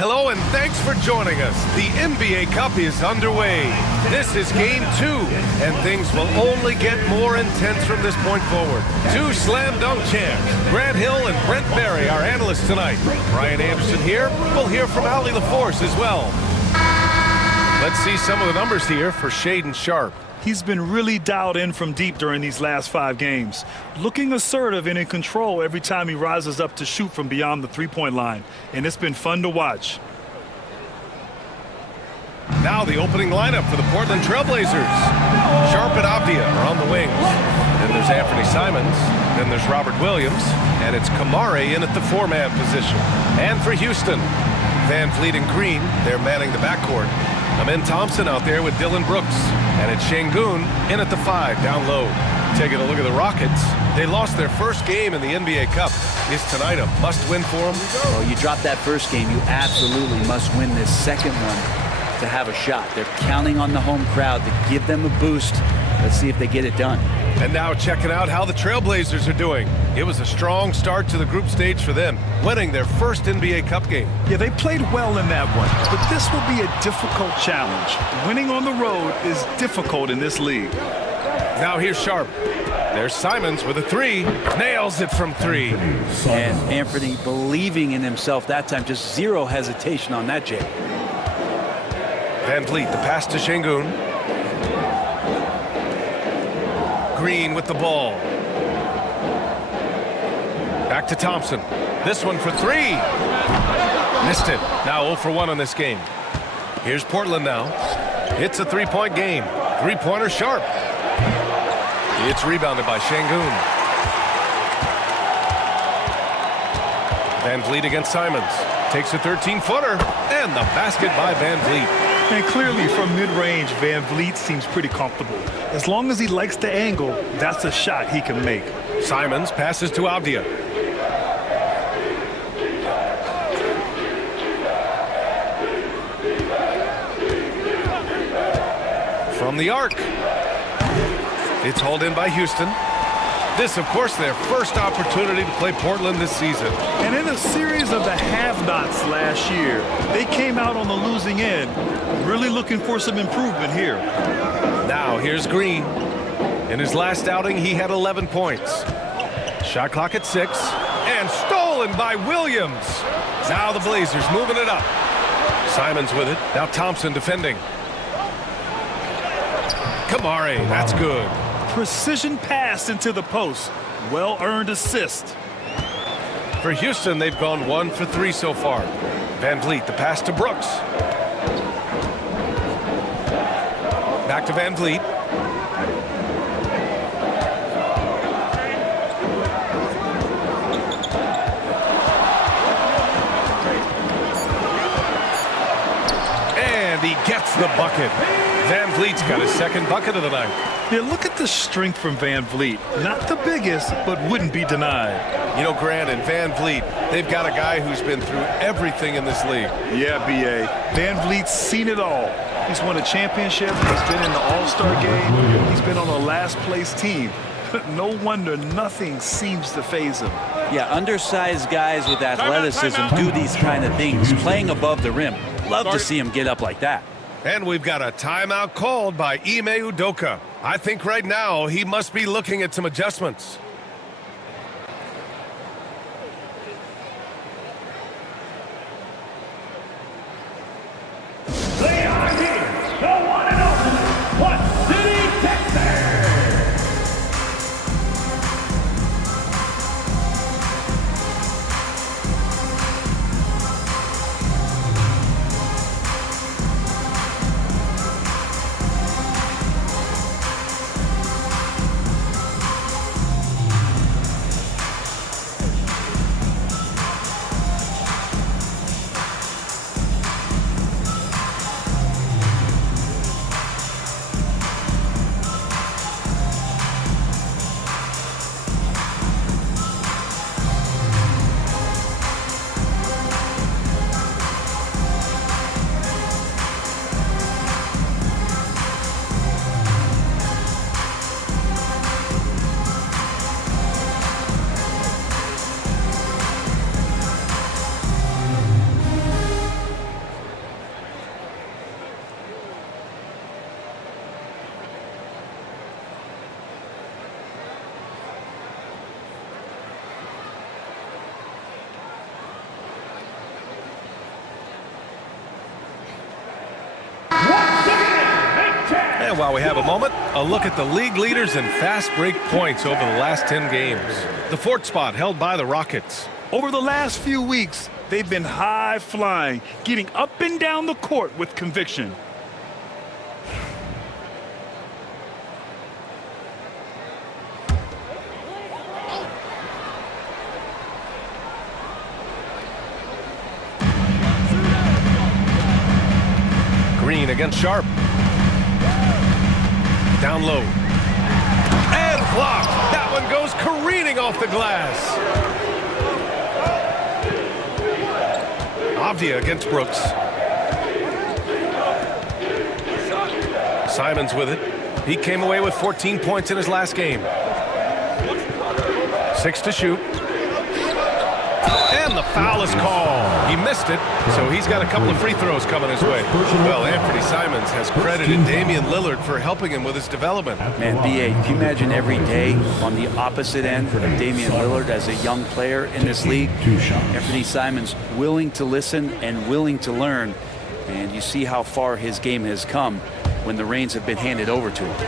Hello and thanks for joining us. The NBA Cup is underway. This is Game 2, and things will only get more intense from this point forward. Two slam dunk champs, Grant Hill and Brent Barry, our analysts tonight. Brian Anderson here. We'll hear from Allie LaForce as well. Let's see some of the numbers here for Shaedon Sharpe. He's been really dialed in from deep during these last 5 games. Looking assertive and in control every time he rises up to shoot from beyond the three-point line. And it's been fun to watch. Now the opening lineup for the Portland Trailblazers. Sharpe and Avdia are on the wings. Then there's Anthony Simons. Then there's Robert Williams. And it's Kamare in at the 4-man position. And for Houston, Van Vliet and Green, they're manning the backcourt. Amen Thompson out there with Dylan Brooks. And it's Şengün in at the 5 down low. Taking a look at the Rockets. They lost their first game in the NBA Cup. Is tonight a must-win for them? Well, you drop that first game, you absolutely must win this second one to have a shot. They're counting on the home crowd to give them a boost. Let's see if they get it done. And now checking out how the Trailblazers are doing. It was a strong start to the group stage for them, winning their first NBA Cup game. Yeah, they played well in that one, but this will be a difficult challenge. Winning on the road is difficult in this league. Now here's Sharpe. There's Simons with a 3. Nails it from 3. And Anthony believing in himself that time. Just zero hesitation on that, Jay. Van Vliet, the pass to Şengün. Green with the ball. Back to Thompson. This one for 3. Missed it. Now 0 for 1 on this game. Here's Portland now. It's a 3-point game. 3-pointer Sharpe. It's rebounded by Şengün. Van Vliet against Simons. Takes a 13-footer. And the basket by Van Vliet. And clearly from mid-range, Van Vliet seems pretty comfortable. As long as he likes the angle, that's a shot he can make. Simons passes to Avdia. From the arc. It's hauled in by Houston. This, of course, their first opportunity to play Portland this season. And in a series of the have-nots last year, they came out on the losing end, really looking for some improvement here. Now here's Green. In his last outing, he had 11 points. Shot clock at 6. And stolen by Williams. Now the Blazers moving it up. Simons with it. Now Thompson defending. Kamare, that's good. Precision pass into the post. Well-earned assist. For Houston, they've gone 1 for 3 so far. Van Vliet, the pass to Brooks. Back to Van Vliet. And he gets the bucket. Van Vliet's got his second bucket of the night. Yeah, look at the strength from Van Vliet. Not the biggest, but wouldn't be denied. You know, Grant and Van Vliet, they've got a guy who's been through everything in this league. Yeah, B.A. Van Vliet's seen it all. He's won a championship. He's been in the All-Star game. He's been on a last-place team. No wonder nothing seems to faze him. Yeah, undersized guys with athleticism do these kind of things, playing above the rim. Love to see him get up like that. And we've got a timeout called by Ime Udoka. I think right now he must be looking at some adjustments. They are here, the one and only, What City, Texas! And while we have a moment, a look at the league leaders in fast break points over the last 10 games. The fourth spot held by the Rockets. Over the last few weeks, they've been high-flying, getting up and down the court with conviction. Green against Sharp. Down low. And blocked. That one goes careening off the glass. Avdia against Brooks. Simons with it. He came away with 14 points in his last game. 6 to shoot. And the foul is called. He missed it, so he's got a couple of free throws coming his way. Well, Anthony Simons has credited Damian Lillard for helping him with his development. Man, B.A., can you imagine every day on the opposite end of Damian Lillard as a young player in this league? Anthony Simons willing to listen and willing to learn, and you see how far his game has come when the reins have been handed over to him.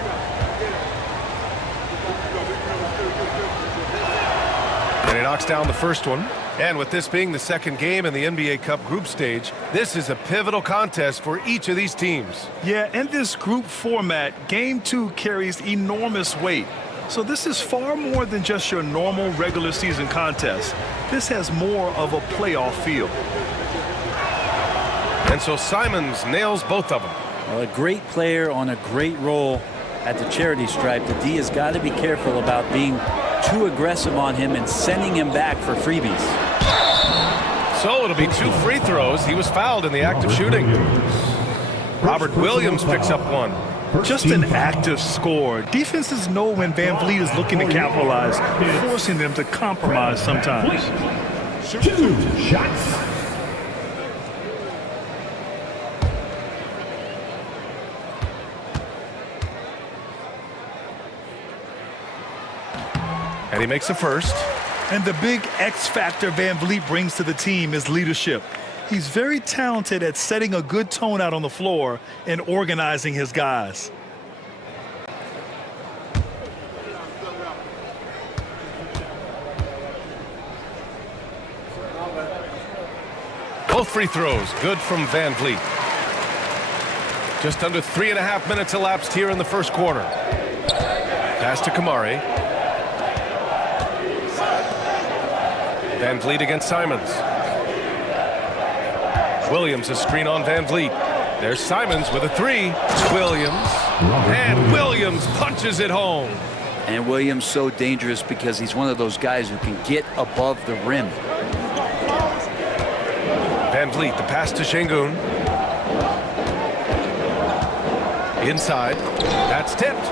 And he knocks down the first one. And with this being the second game in the NBA Cup group stage, this is a pivotal contest for each of these teams. Yeah, in this group format, Game 2 carries enormous weight. So this is far more than just your normal regular season contest. This has more of a playoff feel. And so Simons nails both of them. Well, a great player on a great role at the charity stripe. The D has got to be careful about being too aggressive on him and sending him back for freebies. So it'll be 2 free throws. He was fouled in the act of shooting. Robert Williams picks up one. Just an active score. Defenses know when Van Vliet is looking to capitalize, forcing them to compromise sometimes. 2 shots. And he makes the first. And the big X factor Van Vliet brings to the team is leadership. He's very talented at setting a good tone out on the floor and organizing his guys. Both free throws good from Van Vliet. Just under 3.5 minutes elapsed here in the first quarter. Pass to Kamari. Van Vliet against Simons. Williams a screen on Van Vliet. There's Simons with a 3. Williams. And Williams punches it home. And Williams so dangerous because he's one of those guys who can get above the rim. Van Vliet, the pass to Şengün. Inside. That's tipped.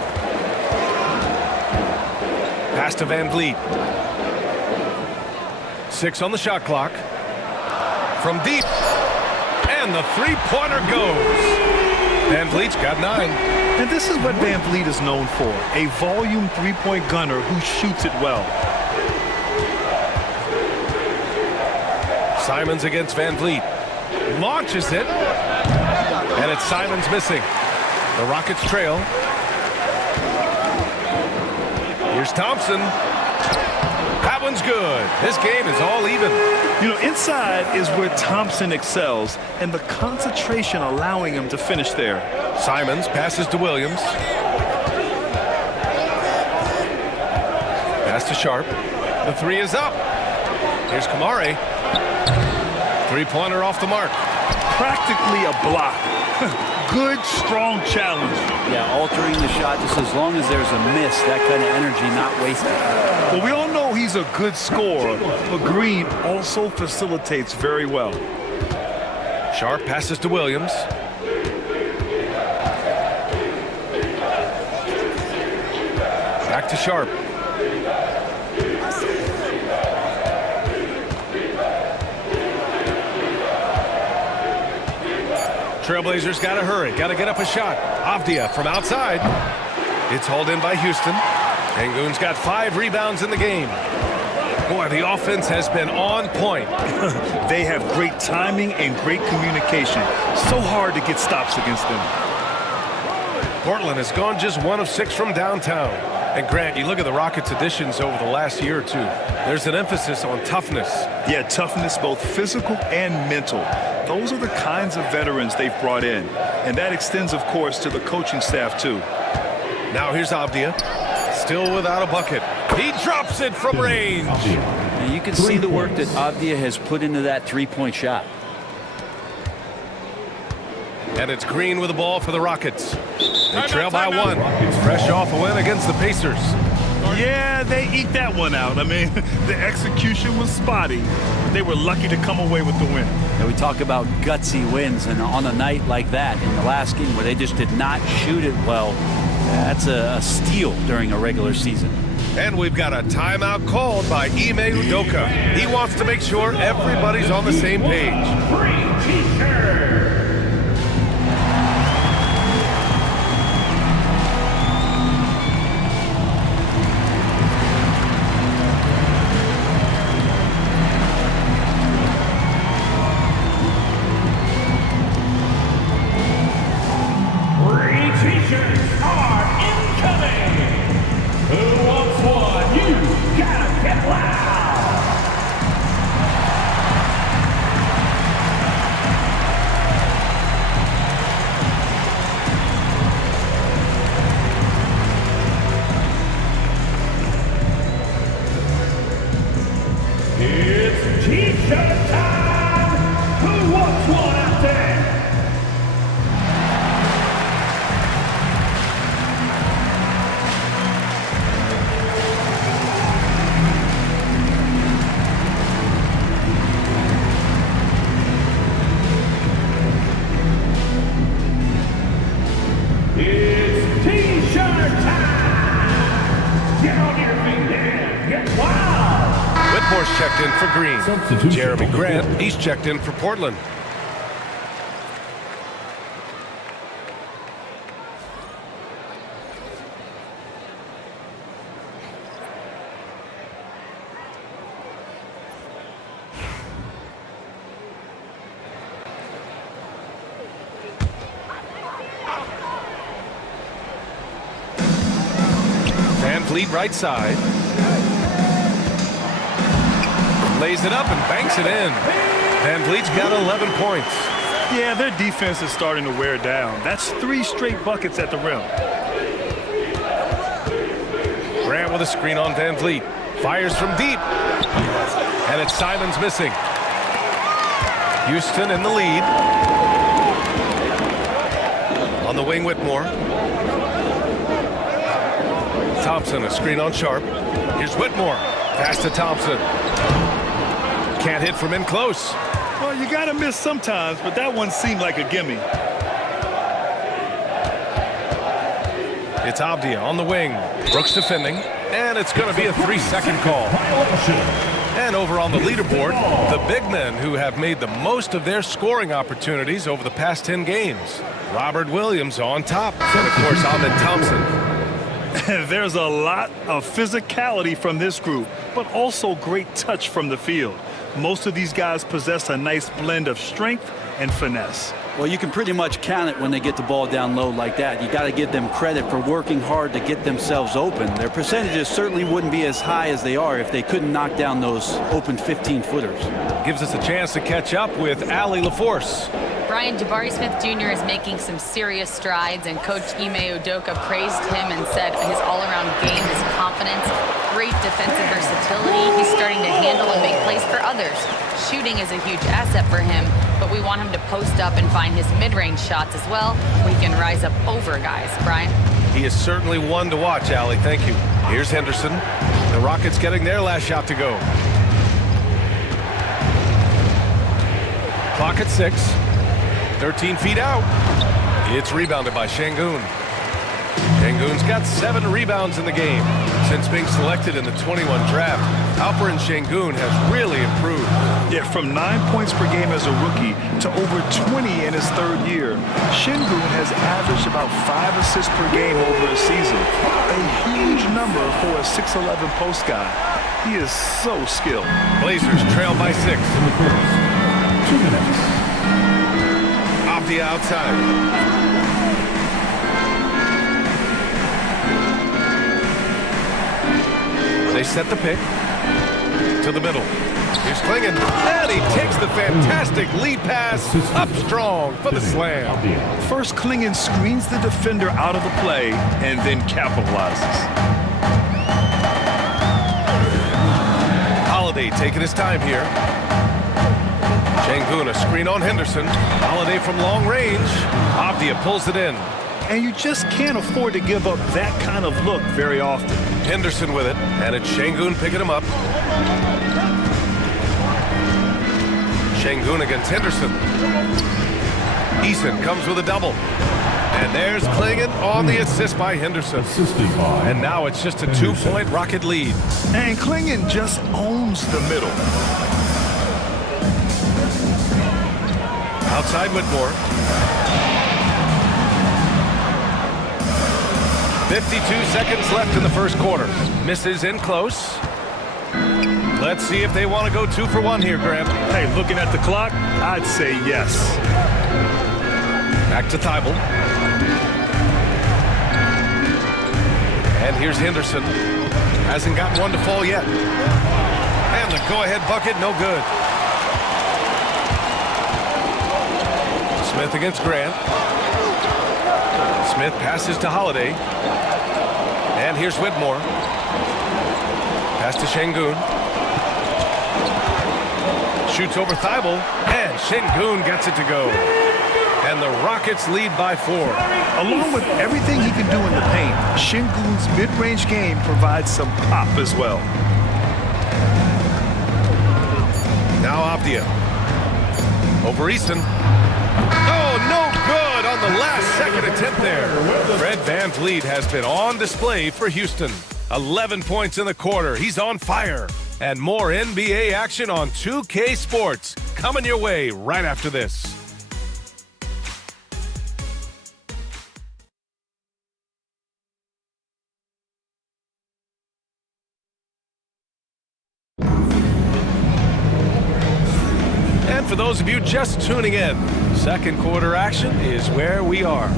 Pass to Van Vliet. 6 on the shot clock. From deep. And the three-pointer goes. Van Vliet's got 9. And this is what Van Vliet is known for, a volume three-point gunner who shoots it well. Simons against Van Vliet. Launches it. And it's Simons missing. The Rockets trail. Here's Thompson. That one's good. This game is all even. You know, inside is where Thompson excels, and the concentration allowing him to finish there. Simons passes to Williams. Pass to Sharp. The 3 is up. Here's Kamari. Three-pointer off the mark. Practically a block. Good, strong challenge. Yeah, altering the shot just as long as there's a miss, that kind of energy not wasted. Well, we all know he's a good scorer, but Green also facilitates very well. Sharp passes to Williams. Back to Sharp. Trailblazers got to hurry, got to get up a shot. Avdia from outside. It's hauled in by Houston. Şengün's got 5 rebounds in the game. Boy, the offense has been on point. They have great timing and great communication. So hard to get stops against them. Portland has gone just 1 of 6 from downtown. And Grant, you look at the Rockets' additions over the last year or two. There's an emphasis on toughness. Yeah, toughness, both physical and mental. Those are the kinds of veterans they've brought in. And that extends, of course, to the coaching staff, too. Now here's Avdia, still without a bucket. He drops it from range. And you can see the work that Avdia has put into that three-point shot. And it's Green with the ball for the Rockets. They trail by 1. Fresh off a win against the Pacers. Yeah, they eke that one out. I mean, the execution was spotty. They were lucky to come away with the win. And we talk about gutsy wins, and on a night like that in the last game where they just did not shoot it well, that's a steal during a regular season. And we've got a timeout called by Ime Udoka. He wants to make sure everybody's on the same page. Free T-shirt. T-shirts are incoming. Who wants one? You gotta get loud. It's T-shirt time. Who wants one out there? It's T-shirt time! Get on your feet and get wild! Whitmore's checked in for Green. Substitution. Jeremy Grant, he's checked in for Portland. Van Vliet right side. Lays it up and banks it in. Van Vliet's got 11 points. Yeah, their defense is starting to wear down. That's 3 straight buckets at the rim. Grant with a screen on Van Vliet. Fires from deep. And it's Simons missing. Houston in the lead. On the wing, Whitmore. Thompson, a screen on Sharp. Here's Whitmore. Pass to Thompson. Can't hit from in close. Well, you got to miss sometimes, but that one seemed like a gimme. It's Avdia on the wing. Brooks defending. And it's going to be a 3-second call. And over on the leaderboard, the big men who have made the most of their scoring opportunities over the past 10 games. Robert Williams on top. And, of course, Ahmed Thompson. There's a lot of physicality from this group, but also great touch from the field. Most of these guys possess a nice blend of strength and finesse. Well, you can pretty much count it when they get the ball down low like that. You got to give them credit for working hard to get themselves open. Their percentages certainly wouldn't be as high as they are if they couldn't knock down those open 15-footers. Gives us a chance to catch up with Allie LaForce. Brian, Jabari Smith Jr. is making some serious strides, and Coach Ime Udoka praised him and said his all-around game, his confidence, great defensive versatility. He's starting to handle and make plays for others. Shooting is a huge asset for him, but we want him to post up and find his mid-range shots as well, where he can rise up over guys. Brian? He is certainly one to watch, Allie. Thank you. Here's Henderson. The Rockets getting their last shot to go. Clock at 6. 13 feet out. It's rebounded by Şengün. Şengün's got 7 rebounds in the game. Since being selected in the 21 draft, Alperen Şengün has really improved. Yeah, from 9 points per game as a rookie to over 20 in his 3rd year. Şengün has averaged about 5 assists per game over a season. A huge number for a 6'11 post guy. He is so skilled. Blazers trail by 6. 2 minutes. Avdia outside. They set the pick to the middle. Here's Klingon, and he takes the fantastic lead pass up strong for the slam. First, Klingon screens the defender out of the play and then capitalizes. Holiday taking his time here. Şengün, a screen on Henderson. Holiday from long range. Avdia pulls it in. And you just can't afford to give up that kind of look very often. Henderson with it, and it's Şengün picking him up. Şengün against Henderson. Eason comes with a double. And there's Klingon on the assist by Henderson. And now it's just a 2-point Rocket lead. And Klingon just owns the middle. Outside Whitmore. 52 seconds left in the first quarter. Misses in close. Let's see if they want to go 2 for 1 here, Grant. Hey, looking at the clock, I'd say yes. Back to Thibault. And here's Henderson. Hasn't got one to fall yet. And the go-ahead bucket, no good. Smith against Grant. Smith passes to Holiday. And here's Whitmore. Pass to Şengün. Shoots over Thibault, and Şengün gets it to go. And the Rockets lead by 4. Along with everything he can do in the paint, Şengün's mid-range game provides some pop as well. Now Avdia. Over Eason. Oh, no good on the last second attempt there. Fred VanVleet has been on display for Houston. 11 points in the quarter. He's on fire. And more NBA action on 2K Sports coming your way right after this. And for those of you just tuning in, second quarter action is where we are.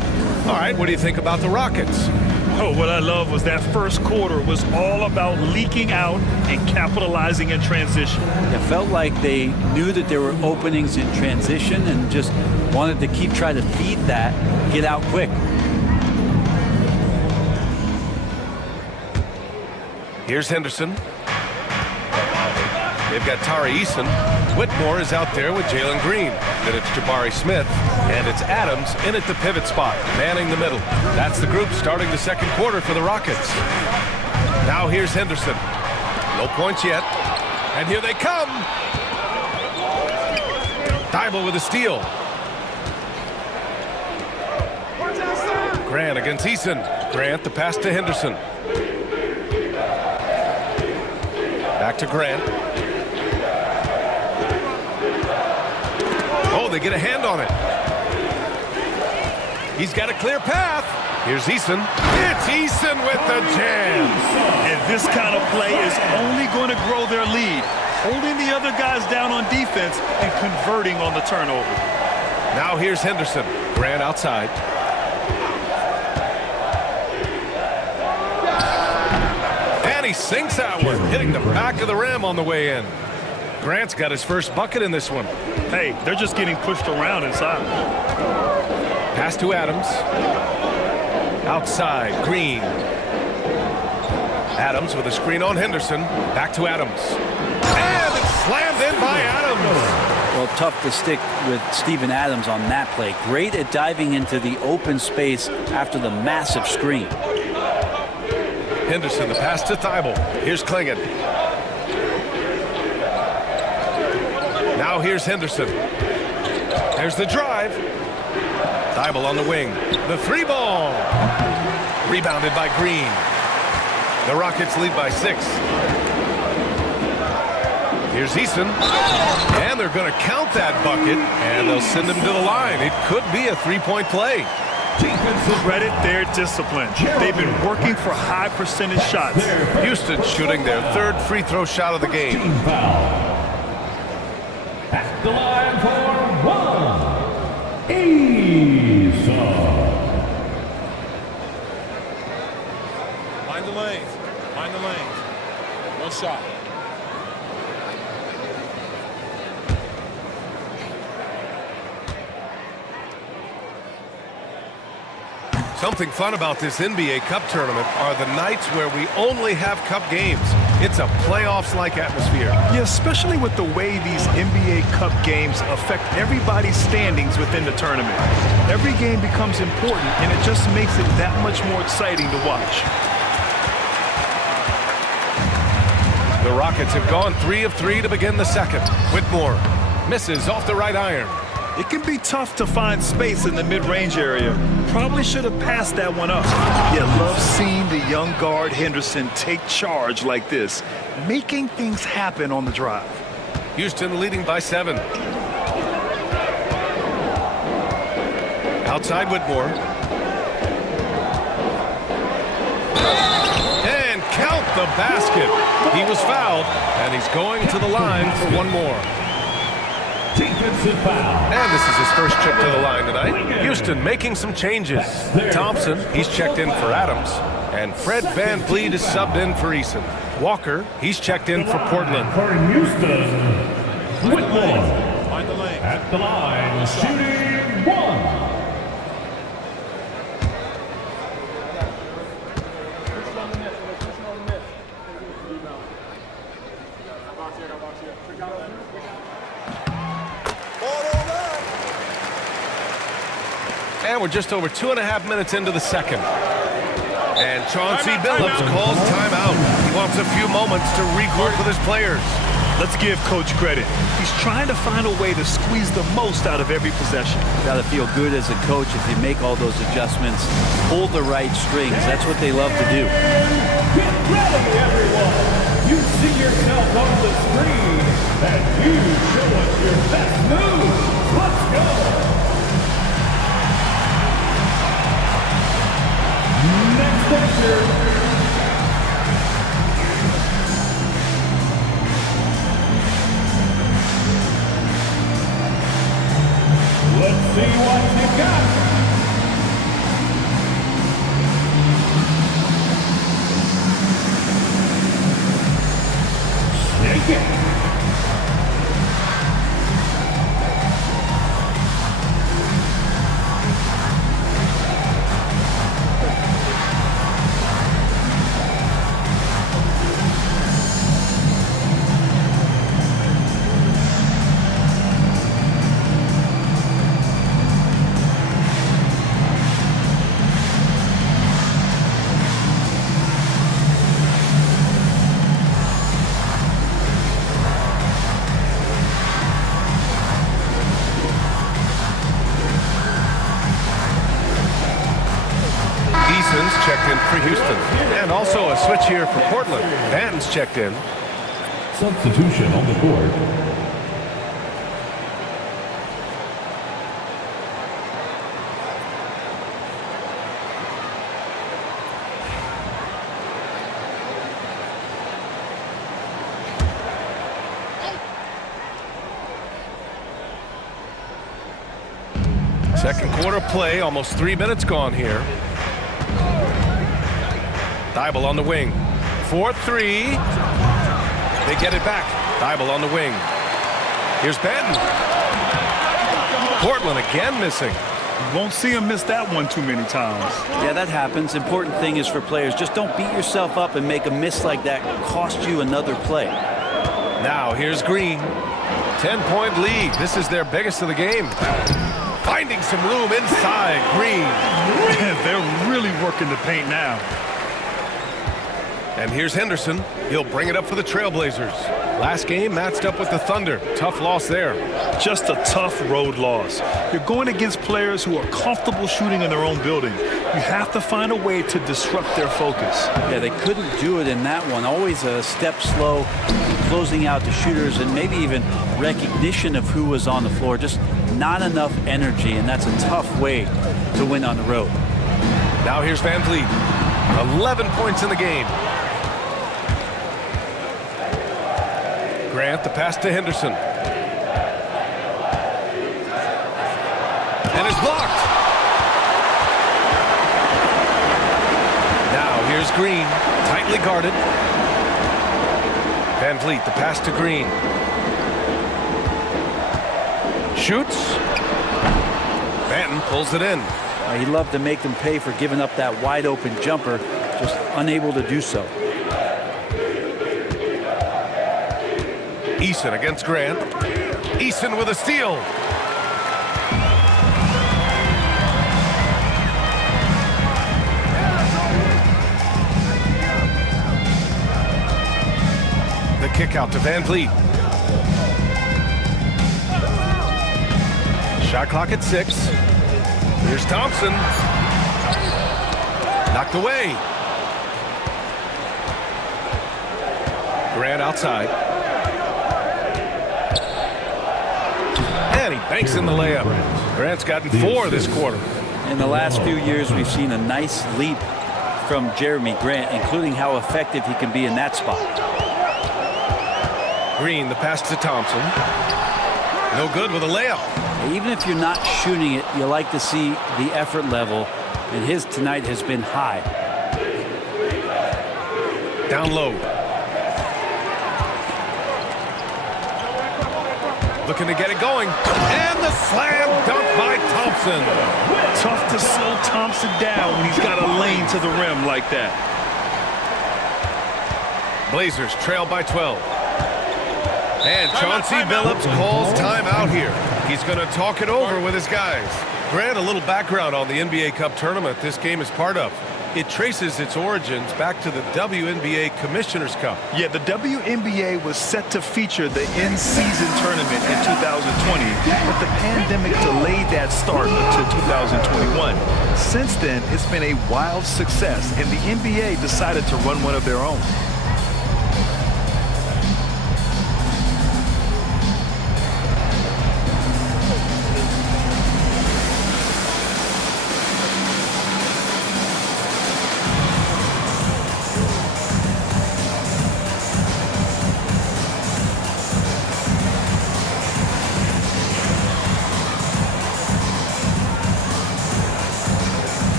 All right, what do you think about the Rockets? Oh, what I love was that first quarter was all about leaking out and capitalizing in transition. It felt like they knew that there were openings in transition and just wanted to keep trying to feed that, get out quick. Here's Henderson. They've got Tari Eason. Whitmore is out there with Jalen Green. Then it's Jabari Smith, and it's Adams in at the pivot spot, manning the middle. That's the group starting the second quarter for the Rockets. Now here's Henderson. No points yet. And here they come. Thibault with a steal. Grant against Eason. Grant the pass to Henderson. Back to Grant. Oh, they get a hand on it. He's got a clear path. Here's Eason. It's Eason with the jam. And this kind of play is only going to grow their lead, holding the other guys down on defense and converting on the turnover. Now here's Henderson. Grant outside. And he sinks outward, hitting the back of the rim on the way in. Grant's got his first bucket in this one. Hey, they're just getting pushed around inside. Pass to Adams. Outside, Green. Adams with a screen on Henderson. Back to Adams. And it's slammed in by Adams. Well, tough to stick with Steven Adams on that play. Great at diving into the open space after the massive screen. Henderson, the pass to Thibault. Here's Klingon. Now here's Henderson. There's the drive. Thibault on the wing. The 3-ball. Rebounded by Green. The Rockets lead by 6. Here's Eason. And they're going to count that bucket, and they'll send him to the line. It could be a 3-point play. Credit their discipline. They've been working for high percentage shots. Houston shooting their 3rd free throw shot of the game. At the line for 1, Eason. Find the lanes. Find the lanes. shot. Something fun about this NBA Cup tournament are the nights where we only have Cup games. It's a playoffs-like atmosphere. Yeah, especially with the way these NBA Cup games affect everybody's standings within the tournament. Every game becomes important, and it just makes it that much more exciting to watch. The Rockets have gone 3 of 3 to begin the second. Whitmore misses off the right iron. It can be tough to find space in the mid-range area. Probably should have passed that one up. Yeah, love seeing the young guard Henderson take charge like this, making things happen on the drive. Houston leading by 7. Outside Whitmore. And count the basket. He was fouled, and he's going to the line for one more. Defensive foul. And this is his first trip to the line tonight. Houston making some changes. Thompson, he's checked in for Adams. And Fred VanVleet is subbed in for Eason. Walker, he's checked in for Portland. For Houston, Whitmore. Find the lane. At the line, shooting 1. And we're just over 2.5 minutes into the second. And Chauncey Billups calls timeout. He wants a few moments to regroup with his players. Let's give Coach credit. He's trying to find a way to squeeze the most out of every possession. Got to feel good as a coach if you make all those adjustments, pull the right strings. That's what they love to do. Get ready, everyone. You see yourself on the screen, and you show us your best move. Let's go. Next picture. Let's see what you got. Shake it. Checked in for Houston. And also a switch here for Portland. Banton's checked in. Substitution on the court. Second quarter play, almost 3 minutes gone here. Thibault on the wing. 4-3. They get it back. Thibault on the wing. Here's Banton. Portland again missing. You won't see him miss that one too many times. Yeah, that happens. Important thing is for players, just don't beat yourself up and make a miss like that cost you another play. Now here's Green. 10-point lead. This is their biggest of the game. Finding some room inside. Green. They're really working the paint now. And here's Henderson. He'll bring it up for the Trailblazers. Last game matched up with the Thunder. Tough loss there. Just a tough road loss. You're going against players who are comfortable shooting in their own building. You have to find a way to disrupt their focus. Yeah, they couldn't do it in that one. Always a step slow, closing out the shooters, and maybe even recognition of who was on the floor. Just not enough energy, and that's a tough way to win on the road. Now here's VanVleet. 11 points in the game. Grant, the pass to Henderson. And it's blocked. Now here's Green, tightly guarded. Van Vliet, the pass to Green. Shoots. Banton pulls it in. He'd love to make them pay for giving up that wide open jumper, just unable to do so. Eason against Grant. Eason with a steal. The kick out to Van Vliet. Shot clock at 6. Here's Thompson. Knocked away. Grant outside. And he banks in the layup. Grant's gotten 4 this quarter. In the last few years, we've seen a nice leap from Jeremy Grant, including how effective he can be in that spot. Green, the pass to Thompson. No good with a layup. Even if you're not shooting it, you like to see the effort level, and his tonight has been high. Down low. Looking to get it going. And the slam dunk by Thompson. Tough to slow Thompson down when he's got a lane to the rim like that. Blazers trail by 12. And Chauncey Billups calls timeout here. He's going to talk it over with his guys. Grant, a little background on the NBA Cup tournament this game is part of. It traces its origins back to the WNBA Commissioner's Cup. Yeah, the WNBA was set to feature the in-season tournament in 2020, but the pandemic delayed that start until 2021. Since then, it's been a wild success, and the NBA decided to run one of their own.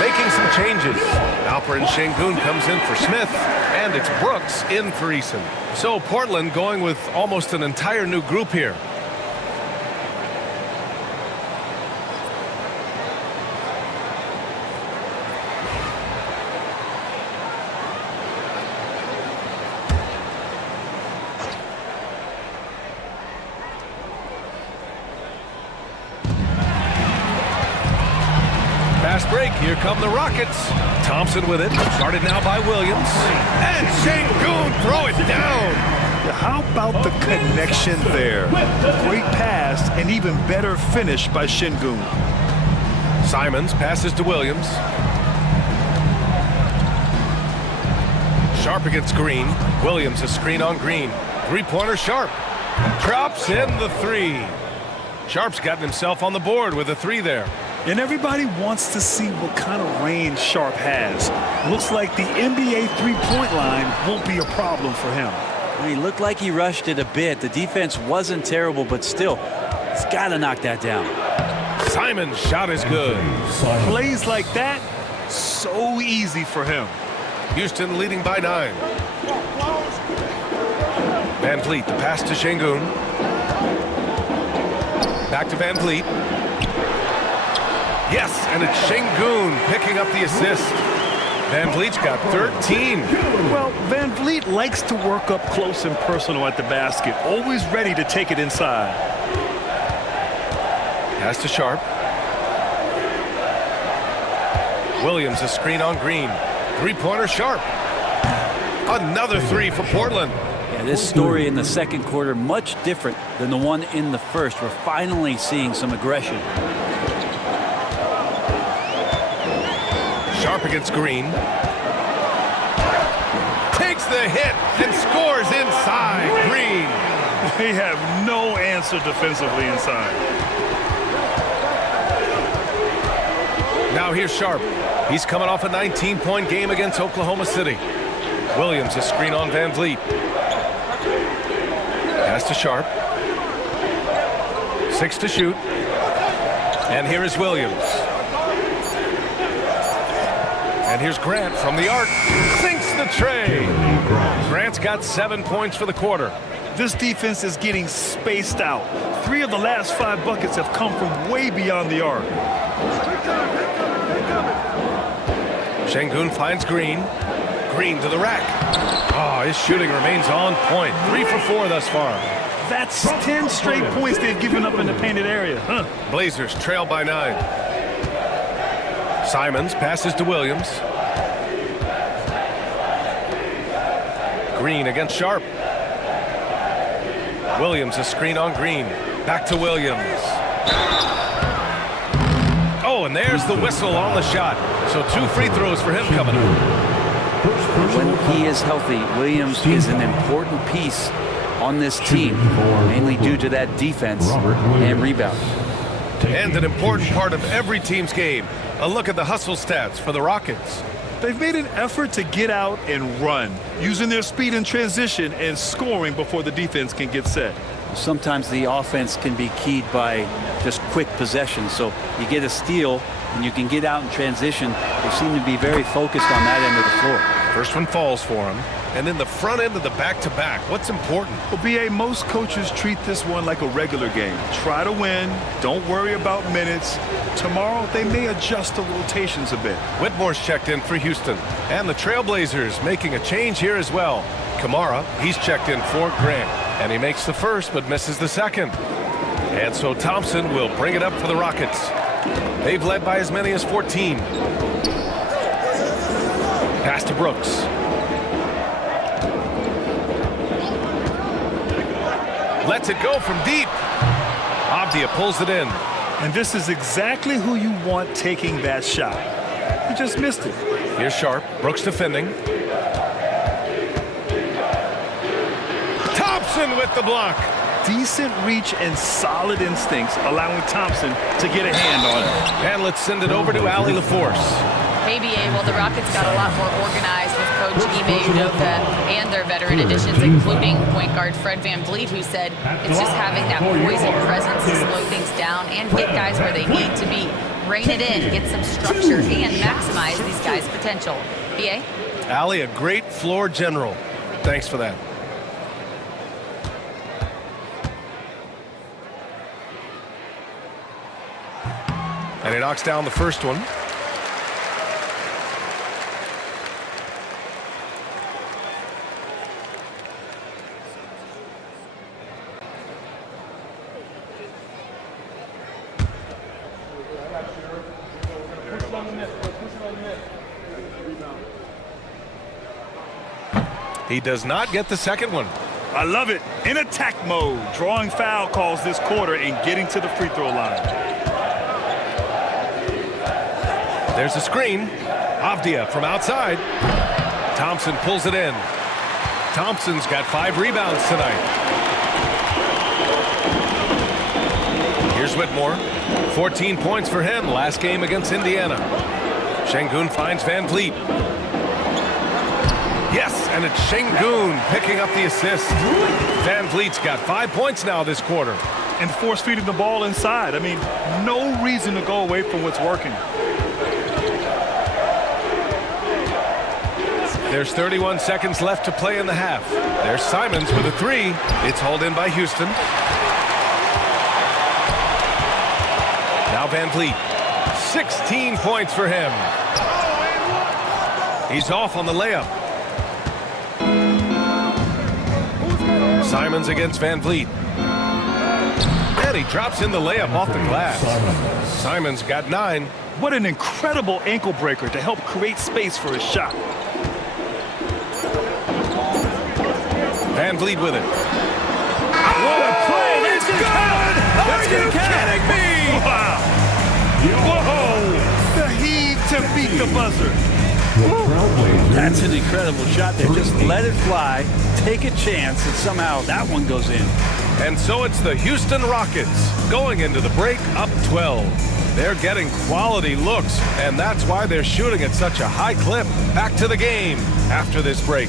Making some changes. Alperen Sengun comes in for Smith, and it's Brooks in for Eason. So Portland going with almost an entire new group here. Fast break. Here come the Rockets. Thompson with it. Guarded now by Williams. And Sengun throw it down. How about the connection there? Great pass and even better finish by Sengun. Simons passes to Williams. Sharp against Green. Williams a screen on Green. Three-pointer Sharp. Drops in the 3. Sharp's gotten himself on the board with a 3 there. And everybody wants to see what kind of range Sharp has. Looks like the NBA three-point line won't be a problem for him. He looked like he rushed it a bit. The defense wasn't terrible, but still, he's got to knock that down. Simon's shot is good. Plays like that, so easy for him. Houston leading by 9. Van Vliet, the pass to Sengun. Back to Van Vliet. Yes, and it's Sengun picking up the assist. Van Vliet's got 13. Well, Van Vliet likes to work up close and personal at the basket, always ready to take it inside. Pass to Sharp. Williams a screen on Green. Three-pointer Sharp. Another 3 for Portland. Yeah, this story in the second quarter much different than the one in the first. We're finally seeing some aggression. Sharp against Green. Takes the hit and scores inside. Green. They have no answer defensively inside. Now here's Sharp. He's coming off a 19-point game against Oklahoma City. Williams, a screen on Van Vliet. Pass to Sharp. 6 to shoot. And here is Williams. And here's Grant from the arc. Sinks the tray. Grant's got 7 points for the quarter. This defense is getting spaced out. 3 of the last 5 buckets have come from way beyond the arc. Şengün finds Green. Green to the rack. Oh, his shooting remains on point. 3 for 4 thus far. That's 10 straight points they've given up in the painted area. Blazers trail by 9. Simons passes to Williams. Green against Sharp. Williams, a screen on Green. Back to Williams. Oh, and there's the whistle on the shot. So 2 free throws for him coming up. When he is healthy, Williams is an important piece on this team, mainly due to that defense and rebound. And an important part of every team's game. A look at the hustle stats for the Rockets. They've made an effort to get out and run, using their speed in transition and scoring before the defense can get set. Sometimes the offense can be keyed by just quick possession. So you get a steal and you can get out in transition. They seem to be very focused on that end of the floor. First one falls for him. And then the front end of the back-to-back. What's important? Well, B.A., most coaches treat this one like a regular game. Try to win. Don't worry about minutes. Tomorrow, they may adjust the rotations a bit. Whitmore's checked in for Houston. And the Trailblazers making a change here as well. Kamara, he's checked in for Grant. And he makes the first but misses the second. And so Thompson will bring it up for the Rockets. They've led by as many as 14. Pass to Brooks. Lets it go from deep. Avdia pulls it in. And this is exactly who you want taking that shot. He just missed it. Here's Sharp. Brooks defending. Thompson with the block. Decent reach and solid instincts, allowing Thompson to get a hand on it. And let's send it over to Allie LaForce. Hey, BA, well, the Rockets got a lot more organized with Coach Ime Udoka and their veteran additions, including point guard Fred Van Vliet, who said it's just having that poison presence to slow things down and get guys where they need to be. Rein it in, get some structure, and maximize these guys' potential. BA? Allie, a great floor general. Thanks for that. And he knocks down the first one. He does not get the second one. I love it. In attack mode, drawing foul calls this quarter and getting to the free throw line. There's a screen. Avdia from outside. Thompson pulls it in. Thompson's got 5 rebounds tonight. Here's Whitmore. 14 points for him last game against Indiana. Şengün finds Van Vliet. Yes, and it's Şengün picking up the assist. Van Vliet's got 5 points now this quarter. And force feeding the ball inside. I mean, no reason to go away from what's working. There's 31 seconds left to play in the half. There's Simons with a 3. It's hauled in by Houston. Now Van Vliet. 16 points for him. He's off on the layup. Simons against Van Vliet. And he drops in the layup off the glass. Simons got 9. What an incredible ankle breaker to help create space for his shot. Van Vliet with it. What a play! It's good! Are you kidding me? Wow! Whoa! The heave to beat the buzzer. That's an incredible shot there. Just let it fly, take a chance, and somehow that one goes in. And so it's the Houston Rockets going into the break up 12. They're getting quality looks, and that's why they're shooting at such a high clip. Back to the game after this break.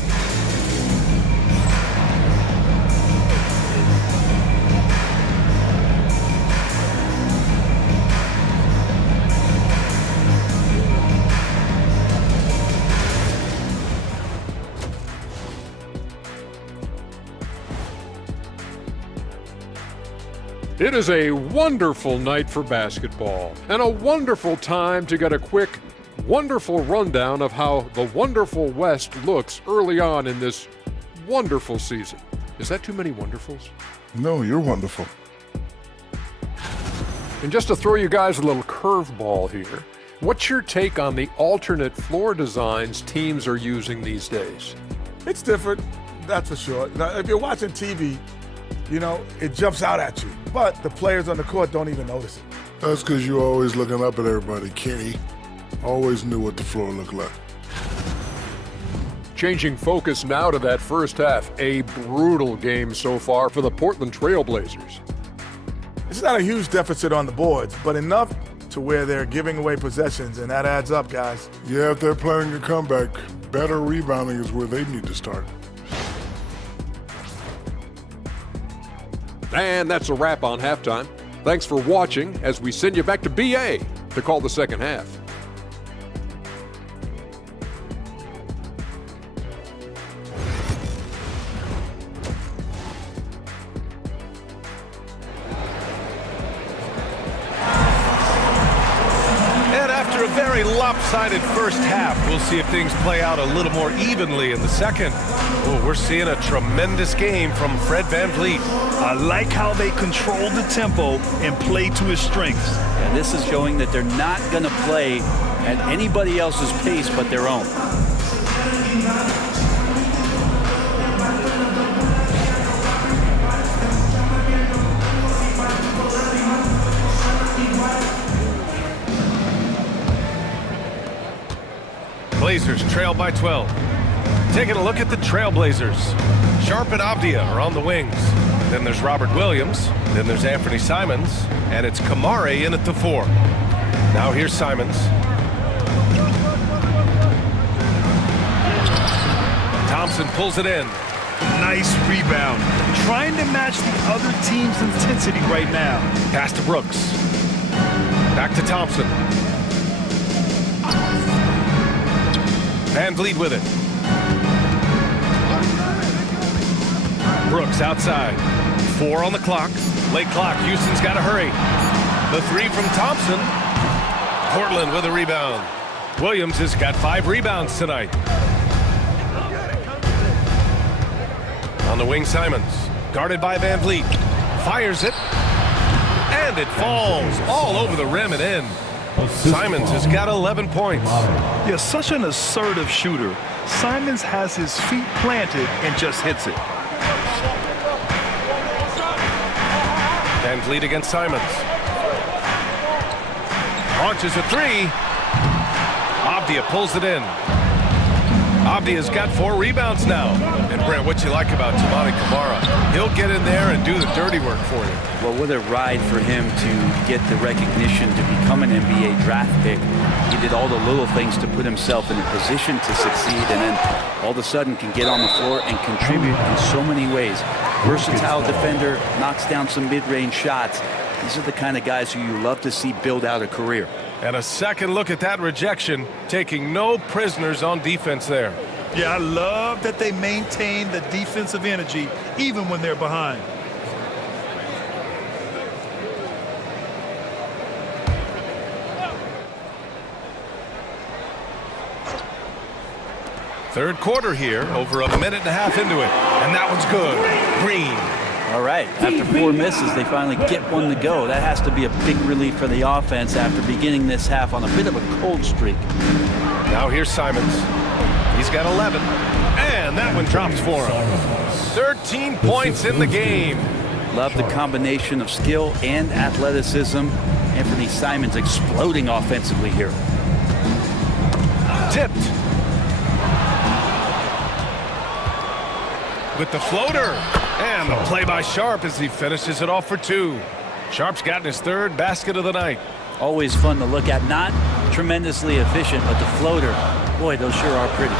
It is a wonderful night for basketball and a wonderful time to get a quick, wonderful rundown of how the wonderful West looks early on in this wonderful season. Is that too many wonderfuls? No, you're wonderful. And just to throw you guys a little curveball here, what's your take on the alternate floor designs teams are using these days? It's different, that's for sure. Now, if you're watching TV, you know, it jumps out at you. But the players on the court don't even notice it. That's because you're always looking up at everybody, Kenny. Always knew what the floor looked like. Changing focus now to that first half. A brutal game so far for the Portland Trail Blazers. It's not a huge deficit on the boards, but enough to where they're giving away possessions, and that adds up, guys. Yeah, if they're planning a comeback, better rebounding is where they need to start. And that's a wrap on halftime. Thanks for watching as we send you back to BA to call the second half. And after a very lopsided first half, we'll see if things play out a little more evenly in the second. Oh, we're seeing a tremendous game from Fred VanVleet. I like how they control the tempo and play to his strengths. And this is showing that they're not going to play at anybody else's pace but their own. Blazers trail by 12. Taking a look at the Trailblazers. Sharp and Avdia are on the wings. Then there's Robert Williams. Then there's Anthony Simons. And it's Kamare in at the 4. Now here's Simons. Thompson pulls it in. Nice rebound. Trying to match the other team's intensity right now. Pass to Brooks. Back to Thompson. VanVleet with it. Brooks outside. 4 on the clock. Late clock. Houston's got to hurry. The 3 from Thompson. Portland with a rebound. Williams has got 5 rebounds tonight. On the wing, Simons. Guarded by VanVleet. Fires it. And it falls all over the rim and in. Simons has got 11 points. Yeah, such an assertive shooter. Simons has his feet planted and just hits it. VanVleet against Simons. Launches a 3. Avdia pulls it in. Avdia's got 4 rebounds now. And Brent, what you like about Toumani Camara? He'll get in there and do the dirty work for you. Well, what a ride for him to get the recognition to become an NBA draft pick. He did all the little things to put himself in a position to succeed, and then all of a sudden can get on the floor and contribute in so many ways. Versatile defender, knocks down some mid-range shots. These are the kind of guys who you love to see build out a career. And a second look at that rejection, taking no prisoners on defense there. Yeah, I love that they maintain the defensive energy even when they're behind. Third quarter here, over a minute and a half into it. And that one's good. Green. All right, after 4 misses, they finally get one to go. That has to be a big relief for the offense after beginning this half on a bit of a cold streak. Now here's Simons. He's got 11. And that one drops for him. 13 points in the game. Love the combination of skill and athleticism. Anthony Simons exploding offensively here. Tipped. with the floater. And the play by Sharp as he finishes it off for 2. Sharp's gotten his 3rd basket of the night. Always fun to look at. Not tremendously efficient, but the floater, boy, those sure are pretty.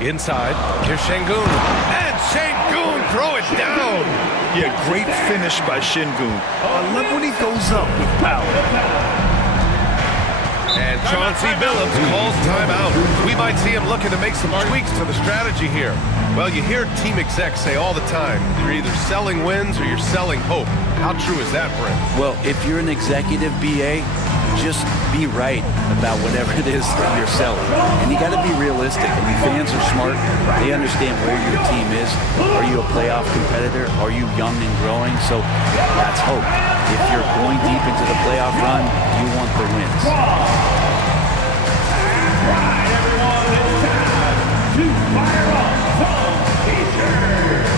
Inside, here's Şengün. And Şengün throw it down. Yeah, great finish by Şengün. I love when he goes up with power. And Chauncey Billups calls timeout. We might see him looking to make some tweaks to the strategy here. Well, you hear team execs say all the time, you're either selling wins or you're selling hope. How true is that, Brent? Well, if you're an executive BA, just be right about whatever it is that you're selling. And you got to be realistic. I mean, fans are smart. They understand where your team is. Are you a playoff competitor? Are you young and growing? So that's hope. If you're going deep into the playoff run, you want the wins. All right, everyone, it's time to fire up some t-shirts.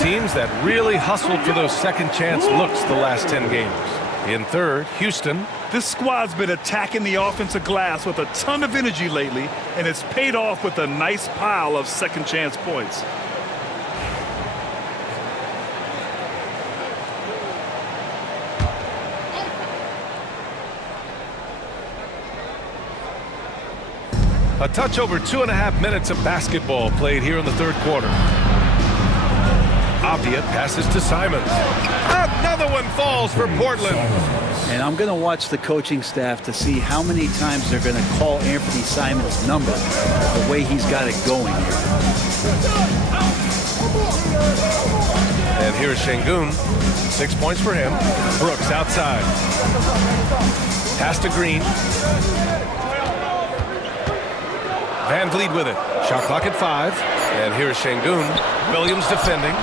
Teams that really hustled for those second chance looks the last 10 games. In third, Houston. This squad's been attacking the offensive glass with a ton of energy lately, and it's paid off with a nice pile of second chance points. A touch over 2.5 minutes of basketball played here in the third quarter. Avdia passes to Simons. Another one falls for Portland. And I'm going to watch the coaching staff to see how many times they're going to call Anthony Simons' number the way he's got it going here. And here's Şengün. 6 points for him. Brooks outside. Pass to Green. Van Vliet with it. Shot clock at 5. And here's Şengün. Williams defending.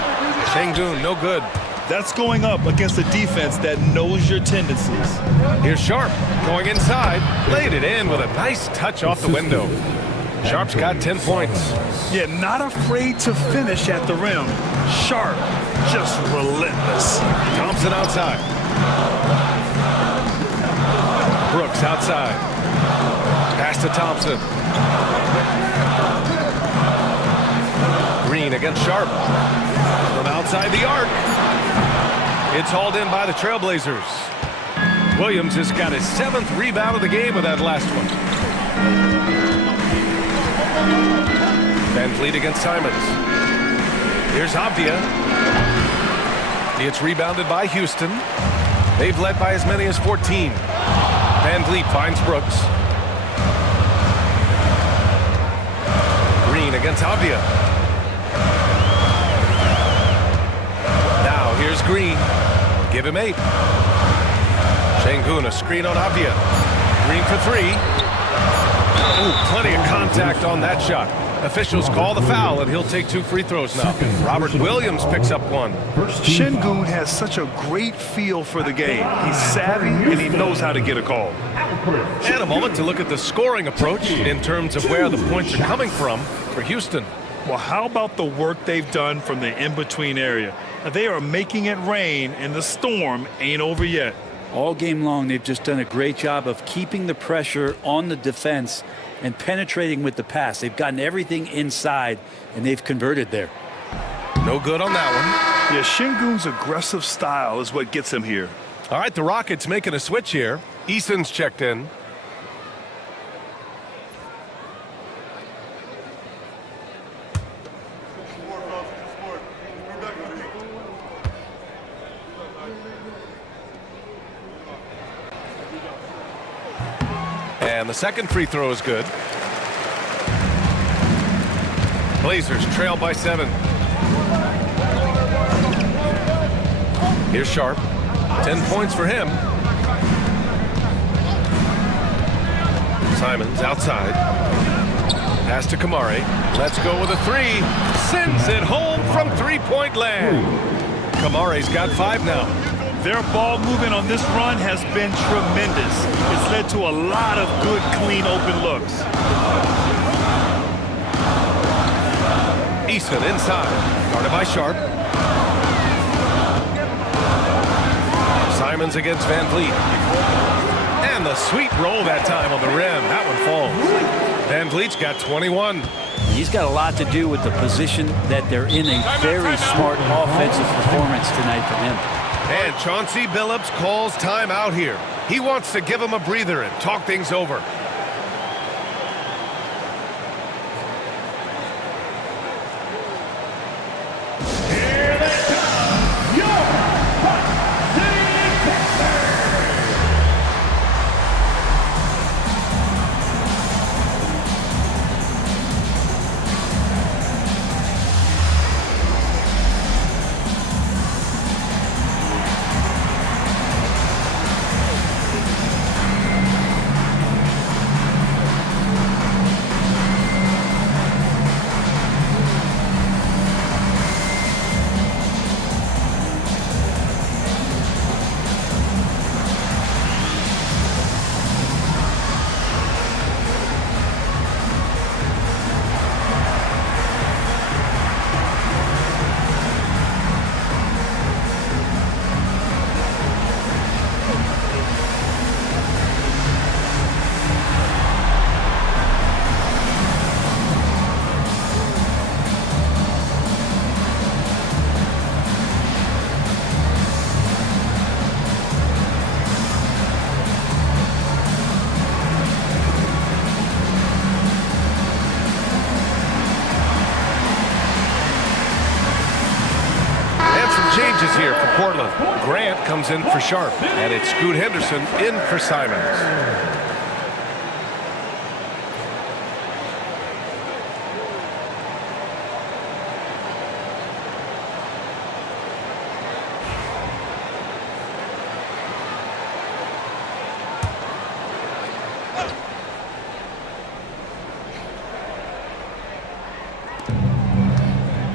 Şengün, no good. That's going up against a defense that knows your tendencies. Here's Sharp going inside. Laid it in with a nice touch off the window. Sharp's got 10 points. Yeah, not afraid to finish at the rim. Sharp, just relentless. Thompson outside. Brooks outside. Pass to Thompson. Green against Sharp. From outside the arc. It's hauled in by the Trailblazers. Williams has got his 7th rebound of the game with that last one. Van Vliet against Simons. Here's Avdia. It's rebounded by Houston. They've led by as many as 14. Van Vliet finds Brooks. Green against Avdia. Now here's Green. Give him 8. Şengün, a screen on Avdia. Green for 3. Ooh, plenty of contact on that shot. Officials call the foul, and he'll take 2 free throws now. Robert Williams picks up 1. Şengün has such a great feel for the game. He's savvy, and he knows how to get a call. And a moment to look at the scoring approach in terms of where the points are coming from for Houston. Well, how about the work they've done from the in-between area? They are making it rain, and the storm ain't over yet. All game long, they've just done a great job of keeping the pressure on the defense and penetrating with the pass. They've gotten everything inside, and they've converted there. No good on that one. Yeah, Şengün's aggressive style is what gets him here. All right, the Rockets making a switch here. Eason's checked in. And the second free throw is good. Blazers trail by 7. Here's Sharp. 10 points for him. Simons outside. Pass to Kamari. Let's go with a 3. Sends it home from three-point land. Kamari's got 5 now. Their ball movement on this run has been tremendous. It's led to a lot of good, clean, open looks. Eason inside, guarded by Sharp. Simons against Van Vliet. And the sweet roll that time on the rim. That one falls. Van Vliet's got 21. He's got a lot to do with the position that they're in. A very smart offensive performance tonight from him. And Chauncey Billups calls timeout here. He wants to give him a breather and talk things over. Here they come, your Hot City Texans. Changes here for Portland. Grant comes in for Sharp, and it's Scoot Henderson in for Simons.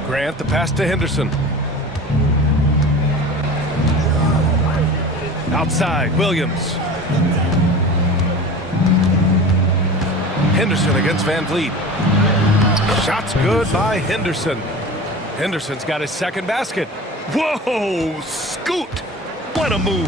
Grant, the pass to Henderson. Outside, Williams. Henderson against Van Vliet. Shots good by Henderson. Henderson's got his second basket. Whoa, Scoot! What a move.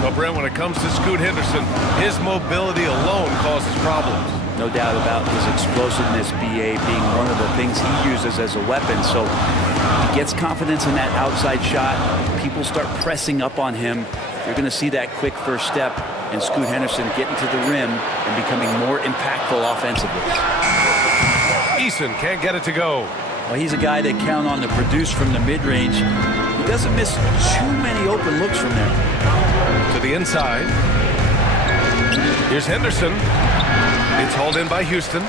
Well, Brent, when it comes to Scoot Henderson, his mobility alone causes problems. No doubt about his explosiveness, BA, being one of the things he uses as a weapon. So he gets confidence in that outside shot. People start pressing up on him. You're going to see that quick first step and Scoot Henderson getting to the rim and becoming more impactful offensively. Eason can't get it to go. Well, he's a guy that count on to produce from the mid-range. He doesn't miss too many open looks from there. To the inside. Here's Henderson. It's hauled in by Houston.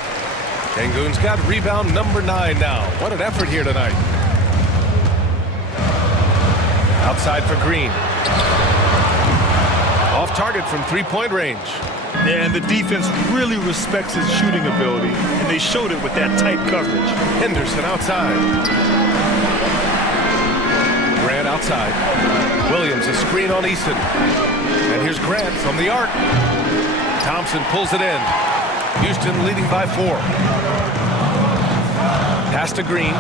Sengun's got rebound number 9 now. What an effort here tonight. Outside for Green. Off target from three-point range. Yeah, and the defense really respects his shooting ability, and they showed it with that tight coverage. Henderson outside. Grant outside. Williams a screen on Easton. And here's Grant from the arc. Thompson pulls it in. Houston leading by 4. Pass to Green.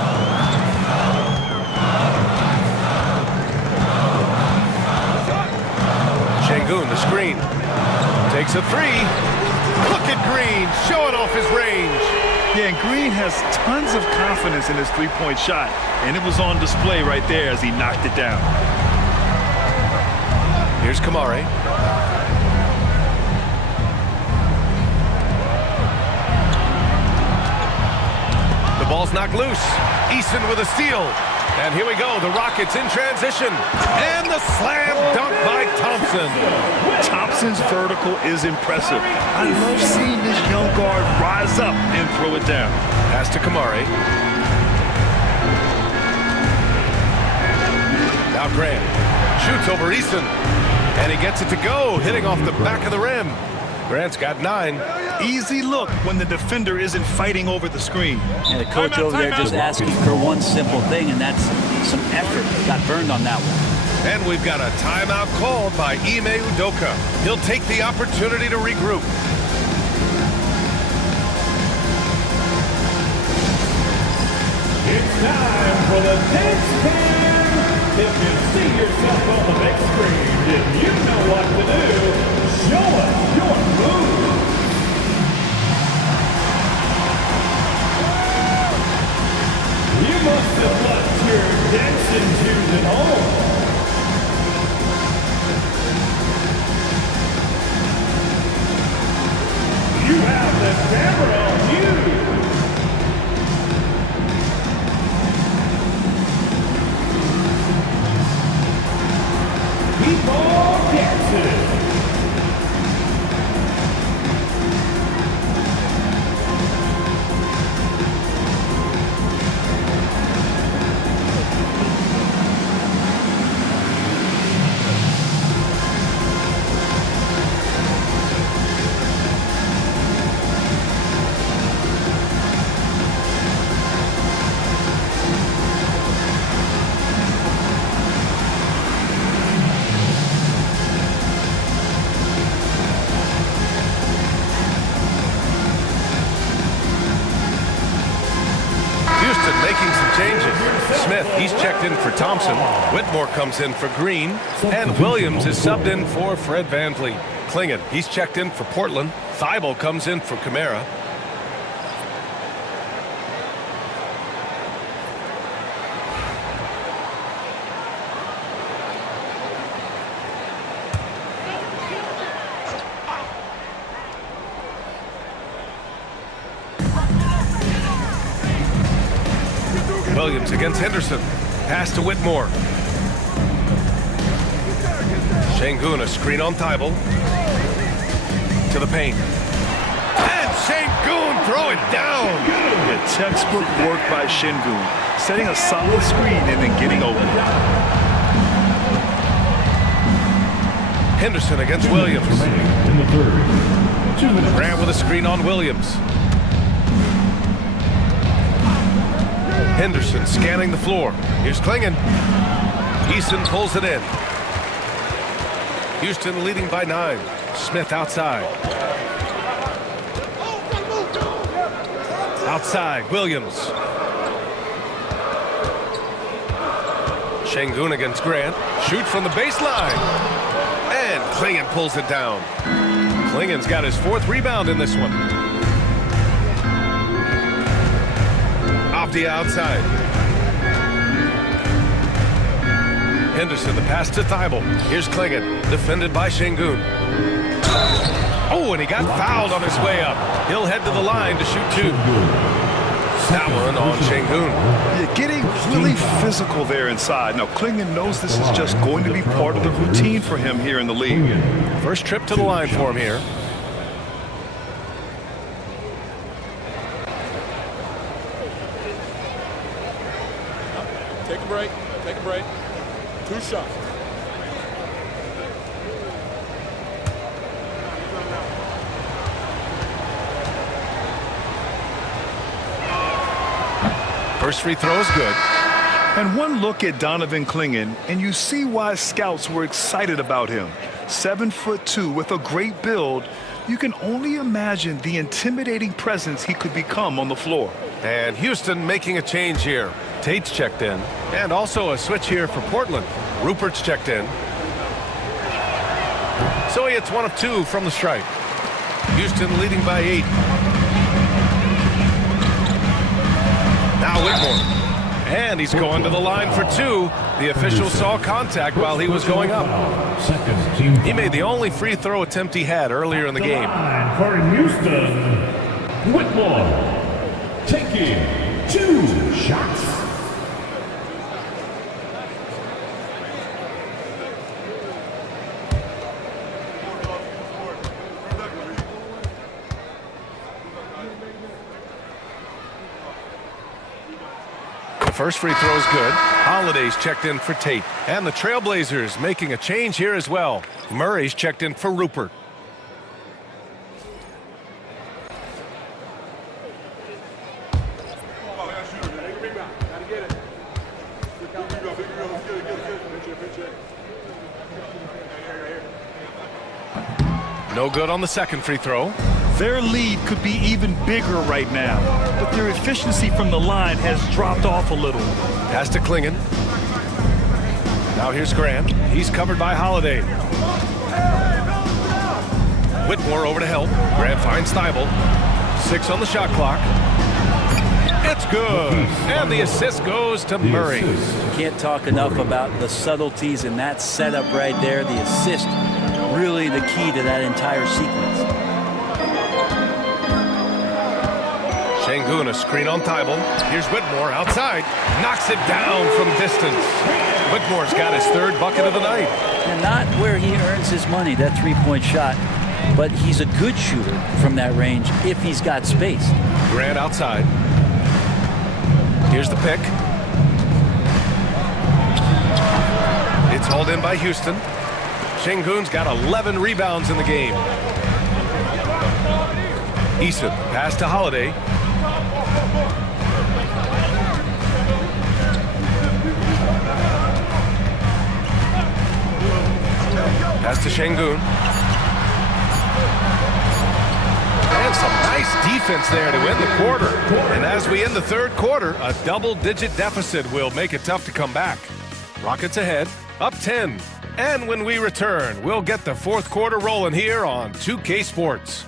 Sengun, the screen. Takes a 3. Look at Green showing off his range. Yeah, and Green has tons of confidence in his three-point shot, and it was on display right there as he knocked it down. Here's Kamari. The ball's knocked loose. Easton with a steal. And here we go, the Rockets in transition. And the slam dunk by Thompson. Thompson's vertical is impressive. I love seeing this young guard rise up and throw it down. Pass to Kamari. Now Grant shoots over Easton. And he gets it to go, hitting off the back of the rim. Grant's got 9. Easy look when the defender isn't fighting over the screen. And the coach over there just asking for one simple thing, and that's some effort. Got burned on that one. And we've got a timeout called by Ime Udoka. He'll take the opportunity to regroup. It's time for the dance cam. If you see yourself on the big screen, then you know what to do. Show us your move. You must have left your dancing shoes at home. You have the camera on you. Keep on dancing. Making some changes. Smith, he's checked in for Thompson. Whitmore comes in for Green. And Williams is subbed in for Fred VanVleet. Klingon, he's checked in for Portland. Thibault comes in for Kamara. Williams against Henderson. Pass to Whitmore. Şengün, a screen on Thibault. To the paint. And Şengün throw it down. A textbook work by Şengün, setting a solid screen and then getting open. Henderson against Williams. In the third. 2 minutes. Grant with a screen on Williams. Henderson scanning the floor. Here's Klingon. Easton pulls it in. Houston leading by 9. Smith outside. Outside, Williams. Şengün against Grant. Shoot from the baseline. And Klingon pulls it down. Klingon's got his 4th rebound in this one. Off the outside. Henderson, the pass to Thibault. Here's Klingon, defended by Şengün. Oh, and he got fouled on his way up. He'll head to the line to shoot 2. That one on Şengün. You're getting really physical there inside. Now, Klingon knows this is just going to be part of the routine for him here in the league. First trip to the line for him here. Take a break. Take a break. 2 shots. First free throw is good. And one look at Donovan Klingon, and you see why scouts were excited about him. 7'2" with a great build. You can only imagine the intimidating presence he could become on the floor. And Houston making a change here. Tate's checked in. And also a switch here for Portland. Rupert's checked in. So he hits 1 of 2 from the stripe. Houston leading by 8. Now Whitmore. And he's going to the line for 2. The official saw contact while he was going up. He made the only free throw attempt he had earlier in the game. For Houston, Whitmore taking 2 shots. First free throw is good. Holiday's checked in for Tate. And the Trailblazers making a change here as well. Murray's checked in for Rupert. No good on the second free throw. Their lead could be even bigger right now, but their efficiency from the line has dropped off a little. Pass to Klingon. Now here's Grant. He's covered by Holiday. Whitmore over to help. Grant finds Thibault. 6 on the shot clock. It's good. And the assist goes to Murray. Can't talk enough about the subtleties in that setup right there. The assist, really the key to that entire sequence. Şengün, a screen on Thibault. Here's Whitmore outside. Knocks it down from distance. Whitmore's got his third bucket of the night. And not where he earns his money, that three-point shot, but he's a good shooter from that range if he's got space. Grant outside. Here's the pick. It's hauled in by Houston. Şengün's got 11 rebounds in the game. Eason, pass to Holiday. Pass to Şengün. And some nice defense there to end the quarter. And as we end the third quarter, a double-digit deficit will make it tough to come back. Rockets ahead, up 10. And when we return, we'll get the fourth quarter rolling here on 2K Sports.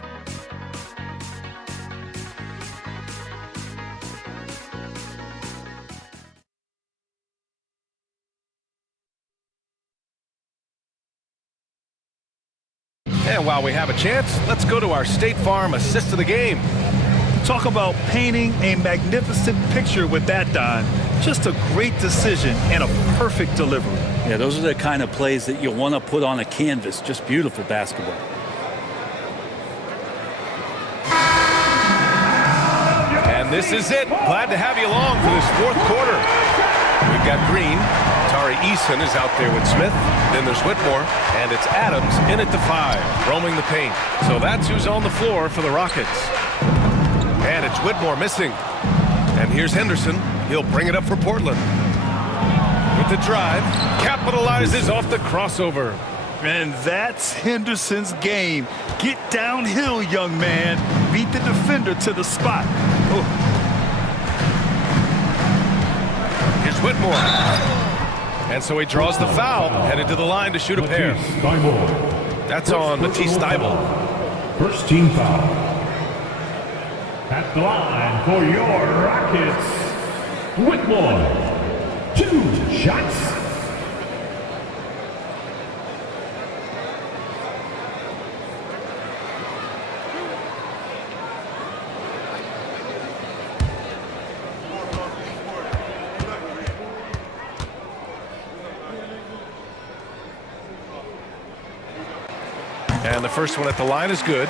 And while we have a chance, let's go to our State Farm assist of the game. Talk about painting a magnificent picture with that, Don. Just a great decision and a perfect delivery. Yeah, those are the kind of plays that you want to put on a canvas. Just beautiful basketball. And this is it. Glad to have you along for this fourth quarter. We've got Green. Tari Eason is out there with Smith. Then there's Whitmore. And it's Adams in at the 5, roaming the paint. So that's who's on the floor for the Rockets. And it's Whitmore missing. And here's Henderson. He'll bring it up for Portland. With the drive, capitalizes off the crossover. And that's Henderson's game. Get downhill, young man. Beat the defender to the spot. Oh. Here's Whitmore. And so he draws the foul, headed to the line to shoot a pair. That's on Matisse Thybulle. First team foul. At the line for your Rockets, Whitmore. 2 shots. And the first one at the line is good.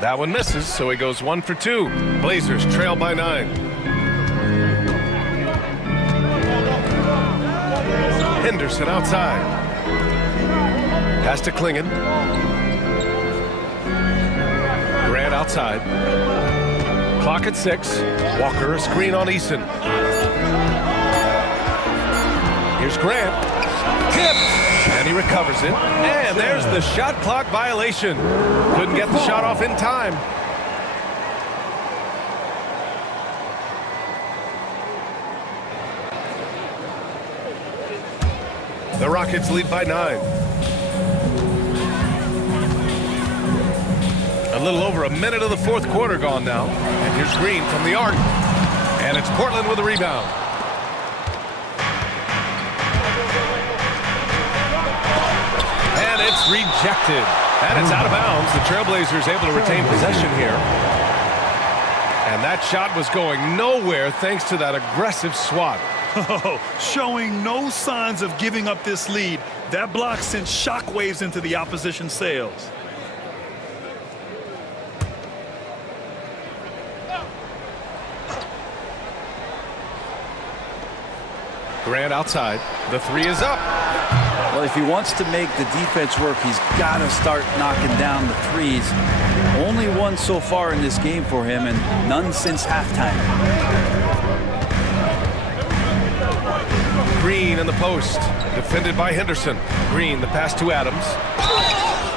That one misses, so he goes 1 for 2. Blazers trail by 9. Henderson outside. Pass to Klingon. Grant outside. Clock at 6. Walker a screen on Eason. Here's Grant. Tipped. And he recovers it. And there's the shot clock violation. Couldn't get the shot off in time. The Rockets lead by 9. A little over a minute of the fourth quarter gone now. And here's Green from the arc. And it's Portland with a rebound. And it's rejected. And it's out of bounds. The Trailblazers able to retain possession here. And that shot was going nowhere thanks to that aggressive swat. Showing no signs of giving up this lead. That block sent shockwaves into the opposition sails. Grant outside. The three is up. Well, if he wants to make the defense work, he's got to start knocking down the threes. Only one so far in this game for him, and none since halftime. Green in the post. Defended by Henderson. Green, the pass to Adams.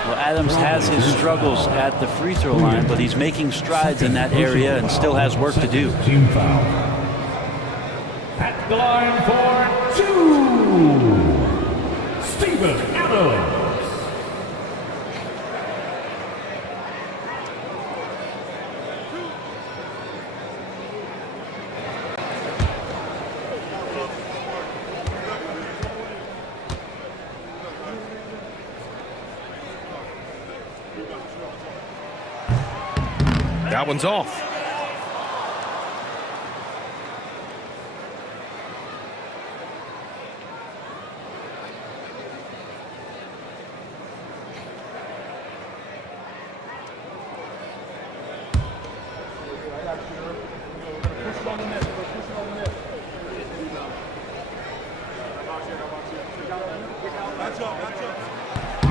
Well, Adams has his struggles at the free throw line, but he's making strides in that area and still has work to do. Team foul. At the line for 2, Steven Adams. That one's off.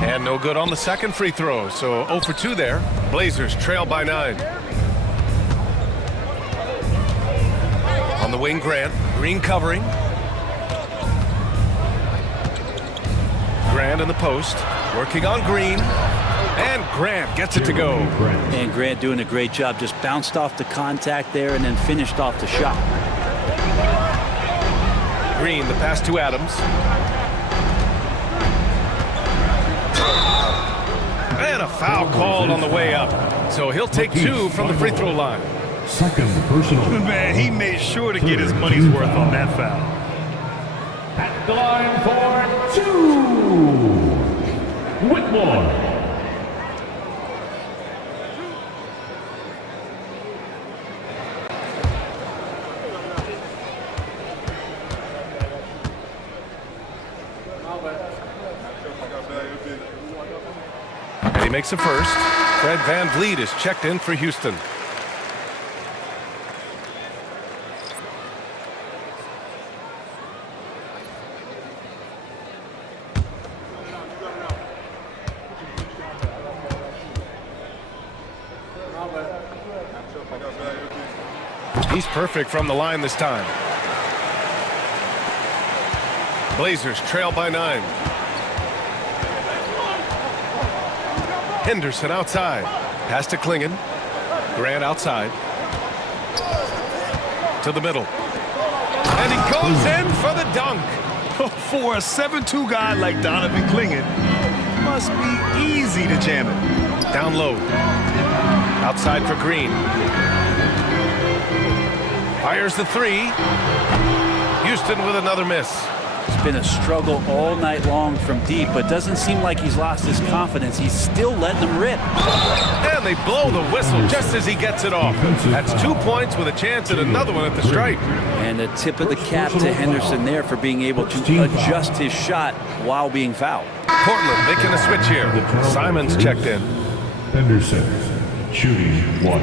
And no good on the second free throw, so 0 for 2 there. Blazers trail by 9. On the wing, Grant. Green covering. Grant in the post. Working on Green. And Grant gets it to go. And Grant doing a great job. Just bounced off the contact there and then finished off the shot. Green, the pass to Adams. And a foul called on the way up. So he'll take 2 from the free throw line. Second personal. Man, he made sure to get his money's worth on that foul. At the line for 2, Whitmore. And he makes a first. Fred VanVleet is checked in for Houston. He's perfect from the line this time. Blazers trail by 9. Henderson outside. Pass to Klingon. Grant outside. To the middle. And he goes in for the dunk. For a 7'2" guy like Donovan Klingon, must be easy to jam it. Down low. Outside for Green. Fires the 3. Houston with another miss. It's been a struggle all night long from deep, but doesn't seem like he's lost his confidence. He's still letting them rip. And they blow the whistle just as he gets it off. That's 2 points with a chance at another one at the stripe. And a tip of the cap to Henderson there for being able to adjust his shot while being fouled. Portland making a switch here. Simons checked in. Henderson shooting 1.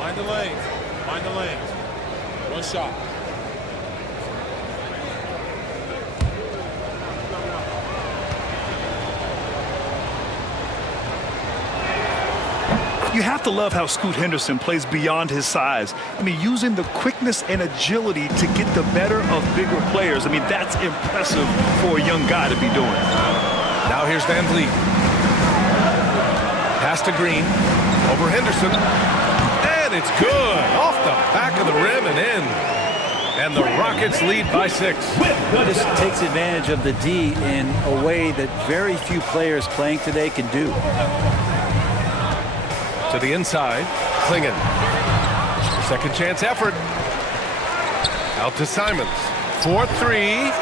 Mind the lanes. Mind the lanes. One shot. You have to love how Scoot Henderson plays beyond his size. I mean, using the quickness and agility to get the better of bigger players. I mean, that's impressive for a young guy to be doing. Now here's VanVleet. Pass to Green. Over Henderson. And it's good. Off the back of the rim and in. And the Rockets lead by 6. This takes advantage of the D in a way that very few players playing today can do. To the inside, Klingon. Second chance effort. Out to Simons. 4-3.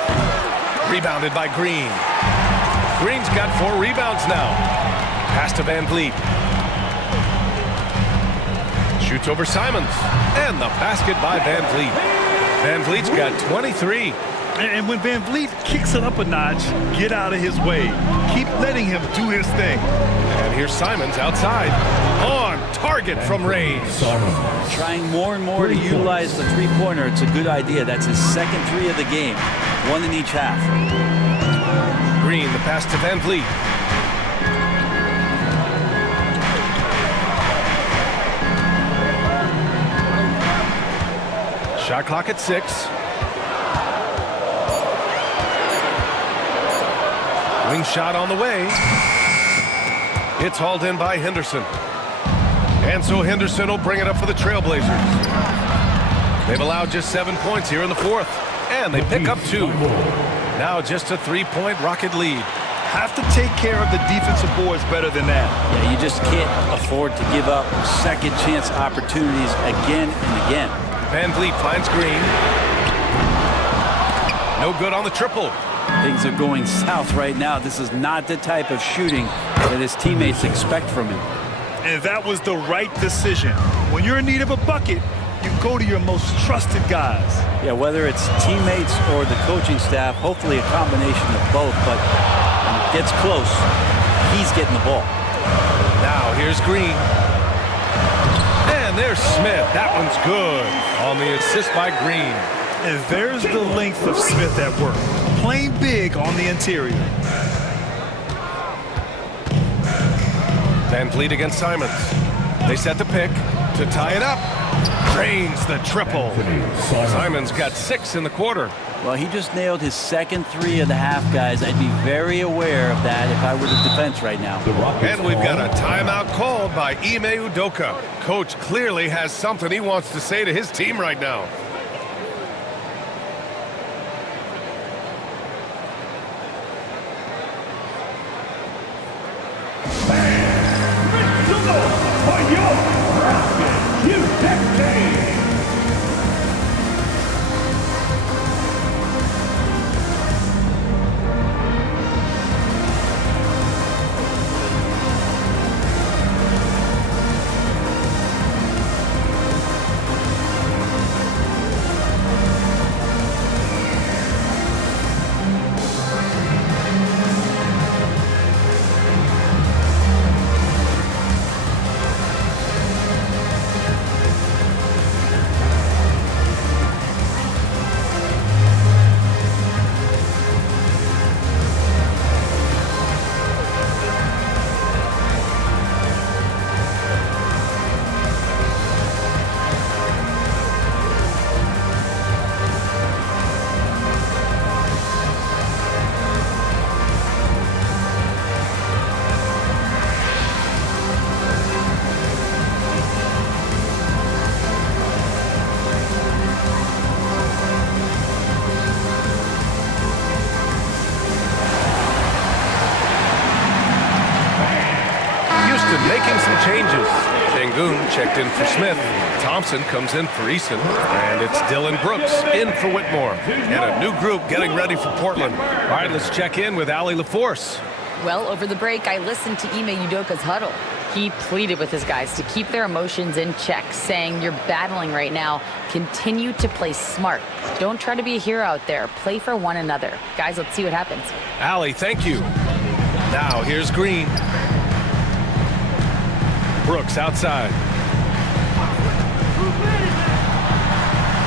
Rebounded by Green. Green's got 4 rebounds now. Pass to VanVleet. Shoots over Simons. And the basket by Van Vliet. Van Vliet's got 23. And when Van Vliet kicks it up a notch, get out of his way. Keep letting him do his thing. And here's Simons outside. On target from range. Trying more and more to utilize the three-pointer. It's a good idea. That's his second three of the game. One in each half. Green, the pass to Van Vliet. Shot clock at 6. Wing shot on the way. It's hauled in by Henderson. And so Henderson will bring it up for the Trailblazers. They've allowed just 7 points here in the fourth. And they pick up 2. Now just a 3-point Rocket lead. Have to take care of the defensive boards better than that. Yeah, you just can't afford to give up second chance opportunities again and again. Van Vliet finds Green. No good on the triple. Things are going south right now. This is not the type of shooting that his teammates expect from him. And that was the right decision. When you're in need of a bucket, you go to your most trusted guys. Yeah, whether it's teammates or the coaching staff, hopefully a combination of both, but when it gets close, he's getting the ball. Now here's Green. And there's Smith. That one's good on the assist by Green. And there's the length of Smith at work. Playing big on the interior. Van Vliet against Simons. They set the pick to tie it up. Drains the triple. Simons got 6 in the quarter. Well, he just nailed his second three of the half, guys. I'd be very aware of that if I were the defense right now. And we've got a timeout called by Ime Udoka. Coach clearly has something he wants to say to his team right now. Making some changes. Şengün checked in for Smith. Thompson comes in for Eason. And it's Dylan Brooks in for Whitmore. And a new group getting ready for Portland. All right, let's check in with Allie LaForce. Well, over the break, I listened to Ime Udoka's huddle. He pleaded with his guys to keep their emotions in check, saying, you're battling right now. Continue to play smart. Don't try to be a hero out there. Play for one another. Guys, let's see what happens. Allie, thank you. Now here's Green. Brooks outside.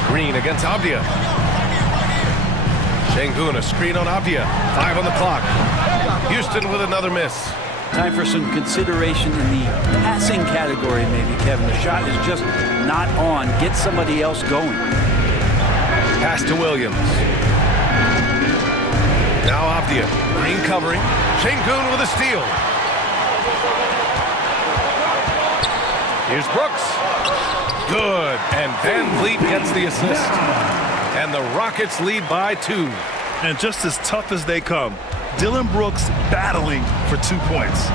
Green against Avdia. Şengün, a screen on Avdia. 5 on the clock. Houston with another miss. Time for some consideration in the passing category, maybe, Kevin. The shot is just not on. Get somebody else going. Pass to Williams. Now Avdia. Green covering. Şengün with a steal. Here's Brooks. Good. And Van Vliet gets the assist. And the Rockets lead by 2. And just as tough as they come, Dylan Brooks battling for 2 points.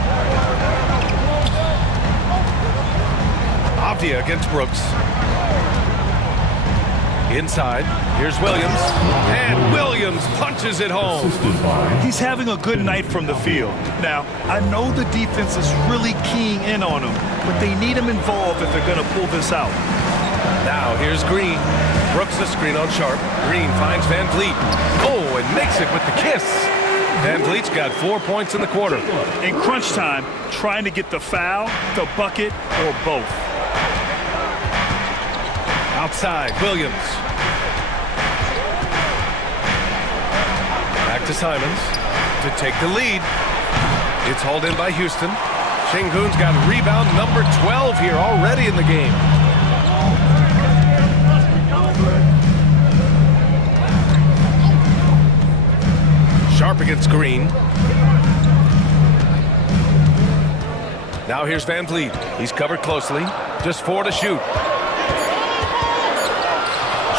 Avdia against Brooks. Inside, here's Williams, and Williams punches it home. He's having a good night from the field. Now, I know the defense is really keying in on him, but they need him involved if they're going to pull this out. Now, here's Green. Brooks the screen on Sharp. Green finds Van Vliet. Oh, and makes it with the kiss. Van Vliet's got 4 points in the quarter. In crunch time, trying to get the foul, the bucket, or both. Outside, Williams. Back to Simons to take the lead. It's hauled in by Houston. Şengün's got rebound number 12 here already in the game. Sharp against Green. Now here's Van Vliet. He's covered closely. Just 4 to shoot.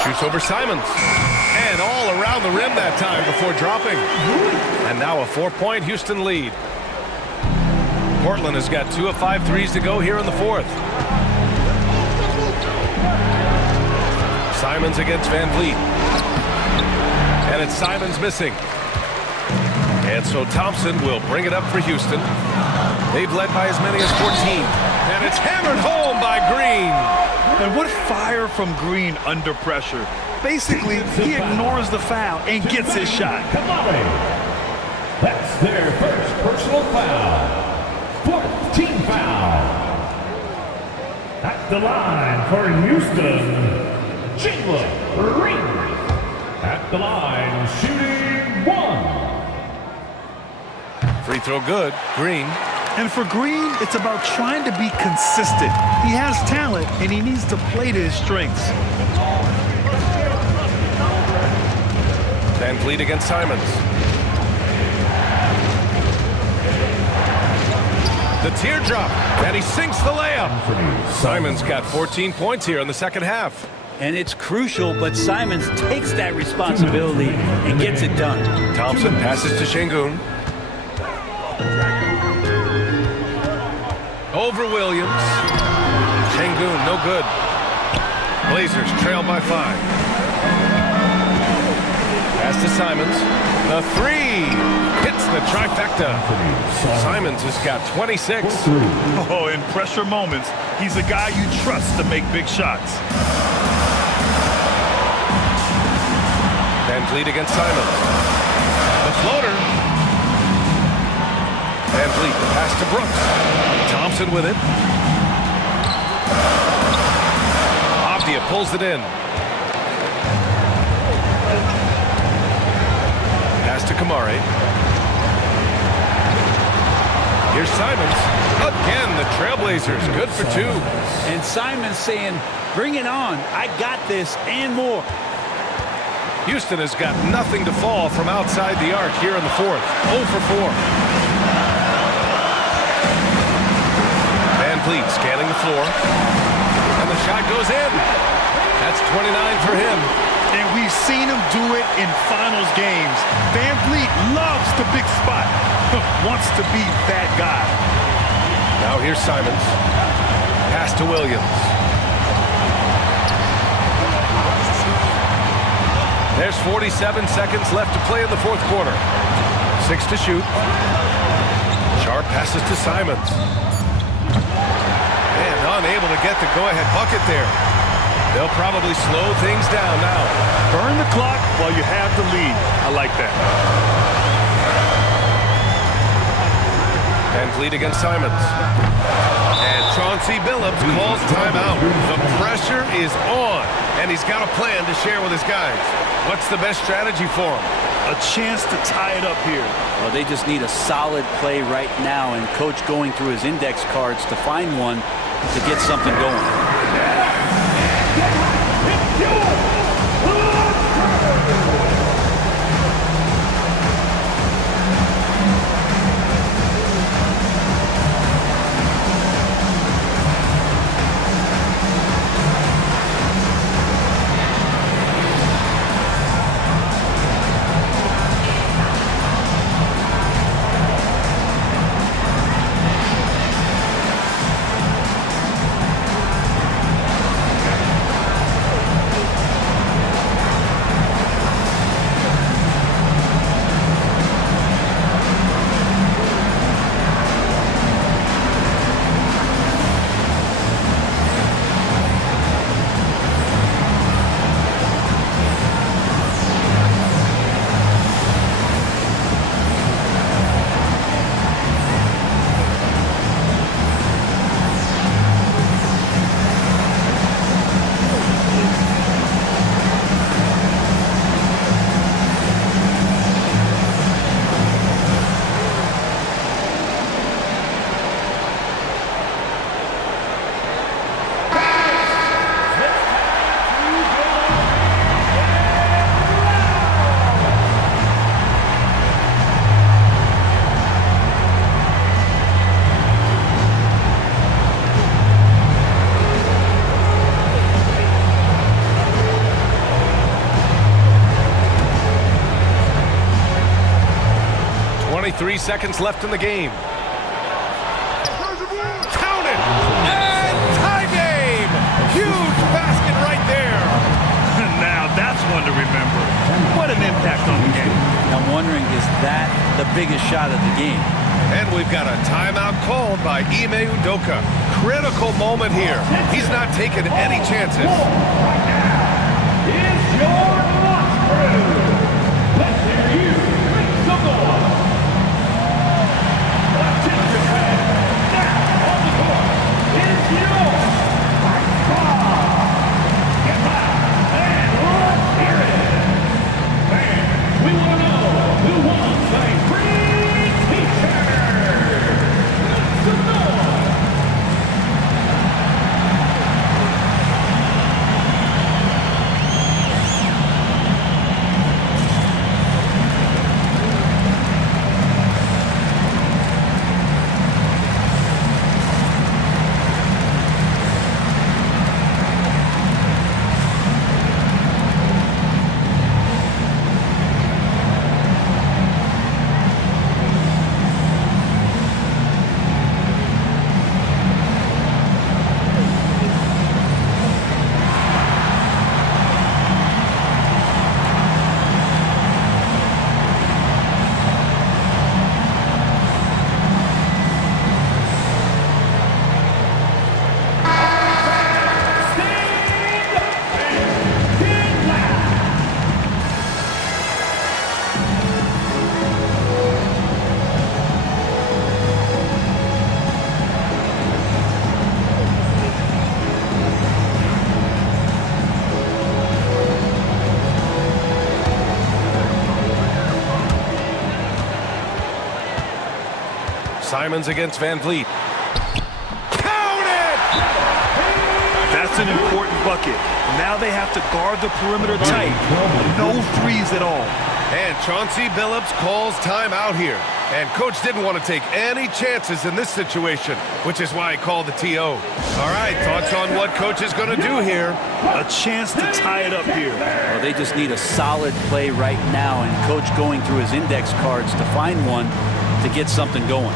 Shoots over Simons. And all around the rim that time before dropping. And now a 4-point Houston lead. Portland has got 2 of 5 threes to go here in the fourth. Simons against Van Vliet. And it's Simons missing. And so Thompson will bring it up for Houston. They've led by as many as 14. And it's hammered home by Green. And what fire from Green under pressure. Basically, he ignores the foul and gets his shot. That's their first personal foul. 4th team foul. At the line for Houston, Jayson Green. At the line, shooting 1. Free throw good. Green. And for Green, it's about trying to be consistent. He has talent, and he needs to play to his strengths. Van Vliet against Simons. The teardrop, and he sinks the layup. Simons got 14 points here in the second half. And it's crucial, but Simons takes that responsibility and gets it done. Thompson passes to Şengün. Over Williams. Şengün, no good. Blazers trail by 5. Pass to Simons. The 3 hits the trifecta. Simons has got 26. Oh, in pressure moments, he's a guy you trust to make big shots. Van Vliet against Simons. The floater. Van Vliet, the pass to Brooks. Thompson with it. Avdia pulls it in. Pass to Kamari. Here's Simons. Again, the Trailblazers, good for 2. And Simons saying, bring it on. I got this and more. Houston has got nothing to fall from outside the arc here in the fourth. 0 for 4. Van Vliet scanning the floor. And the shot goes in. That's 29 for him. And we've seen him do it in finals games. Van Vliet loves the big spot. Wants to be that guy. Now here's Simons. Pass to Williams. There's 47 seconds left to play in the fourth quarter. 6 to shoot. Sharp passes to Simons. And unable to get the go-ahead bucket there. They'll probably slow things down now. Burn the clock while you have the lead. I like that. Van Vliet against Simons. And Chauncey Billups calls timeout. The pressure is on, and he's got a plan to share with his guys. What's the best strategy for him? A chance to tie it up here. Well, they just need a solid play right now, and Coach going through his index cards to find one to get something going. 3 seconds left in the game. Count it! And tie game! Huge basket right there. Now that's one to remember. What an impact on the game. I'm wondering, is that the biggest shot of the game? And we've got a timeout called by Ime Udoka. Critical moment here. He's not taking any chances. Right now is your launch crew. Let's hear you make some noise. Attention fans. Now on the court is your get loud and let's hear it. Fans, we want to know who wants a free t-shirt. Make some noise. Simons against Van Vliet. Count it! That's an important bucket. Now they have to guard the perimeter tight. No threes at all. And Chauncey Billups calls timeout here. And coach didn't want to take any chances in this situation, which is why he called the TO. All right, thoughts on what coach is going to do here? A chance to tie it up here. Well, they just need a solid play right now, and coach going through his index cards to find one to get something going.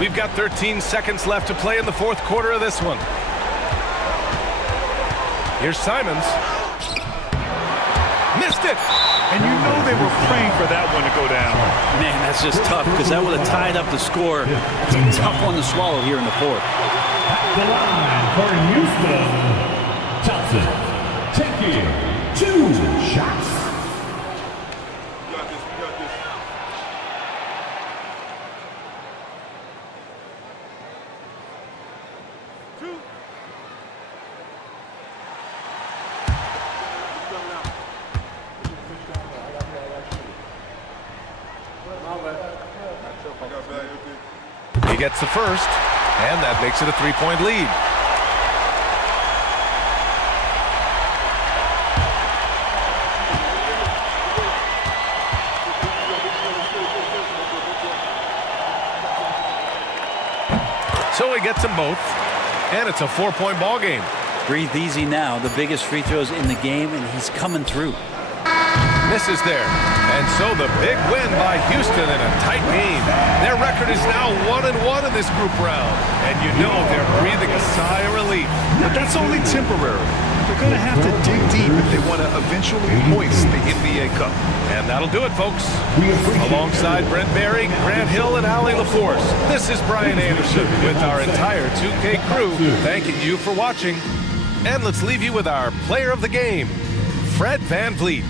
We've got 13 seconds left to play in the fourth quarter of this one. Here's Simons. Missed it! And you know they were praying for that one to go down. Man, that's just tough, because that would have tied up the score. It's a tough one to swallow here in the fourth. At the line for Houston, Johnson taking 2 shots. He gets the first, and that makes it a 3-point lead. So he gets them both, and it's a 4-point ball game. Breathe easy now. The biggest free throws in the game, and he's coming through. Misses there. And so the big win by Houston in a tight game. Their record is now 1-1 in this group round. And you know they're breathing a sigh of relief. But that's only temporary. They're going to have to dig deep if they want to eventually hoist the NBA Cup. And that'll do it, folks. Alongside Brent Berry, Grant Hill, and Allie LaForce, this is Brian Anderson with our entire 2K crew thanking you for watching. And let's leave you with our player of the game, Fred VanVleet.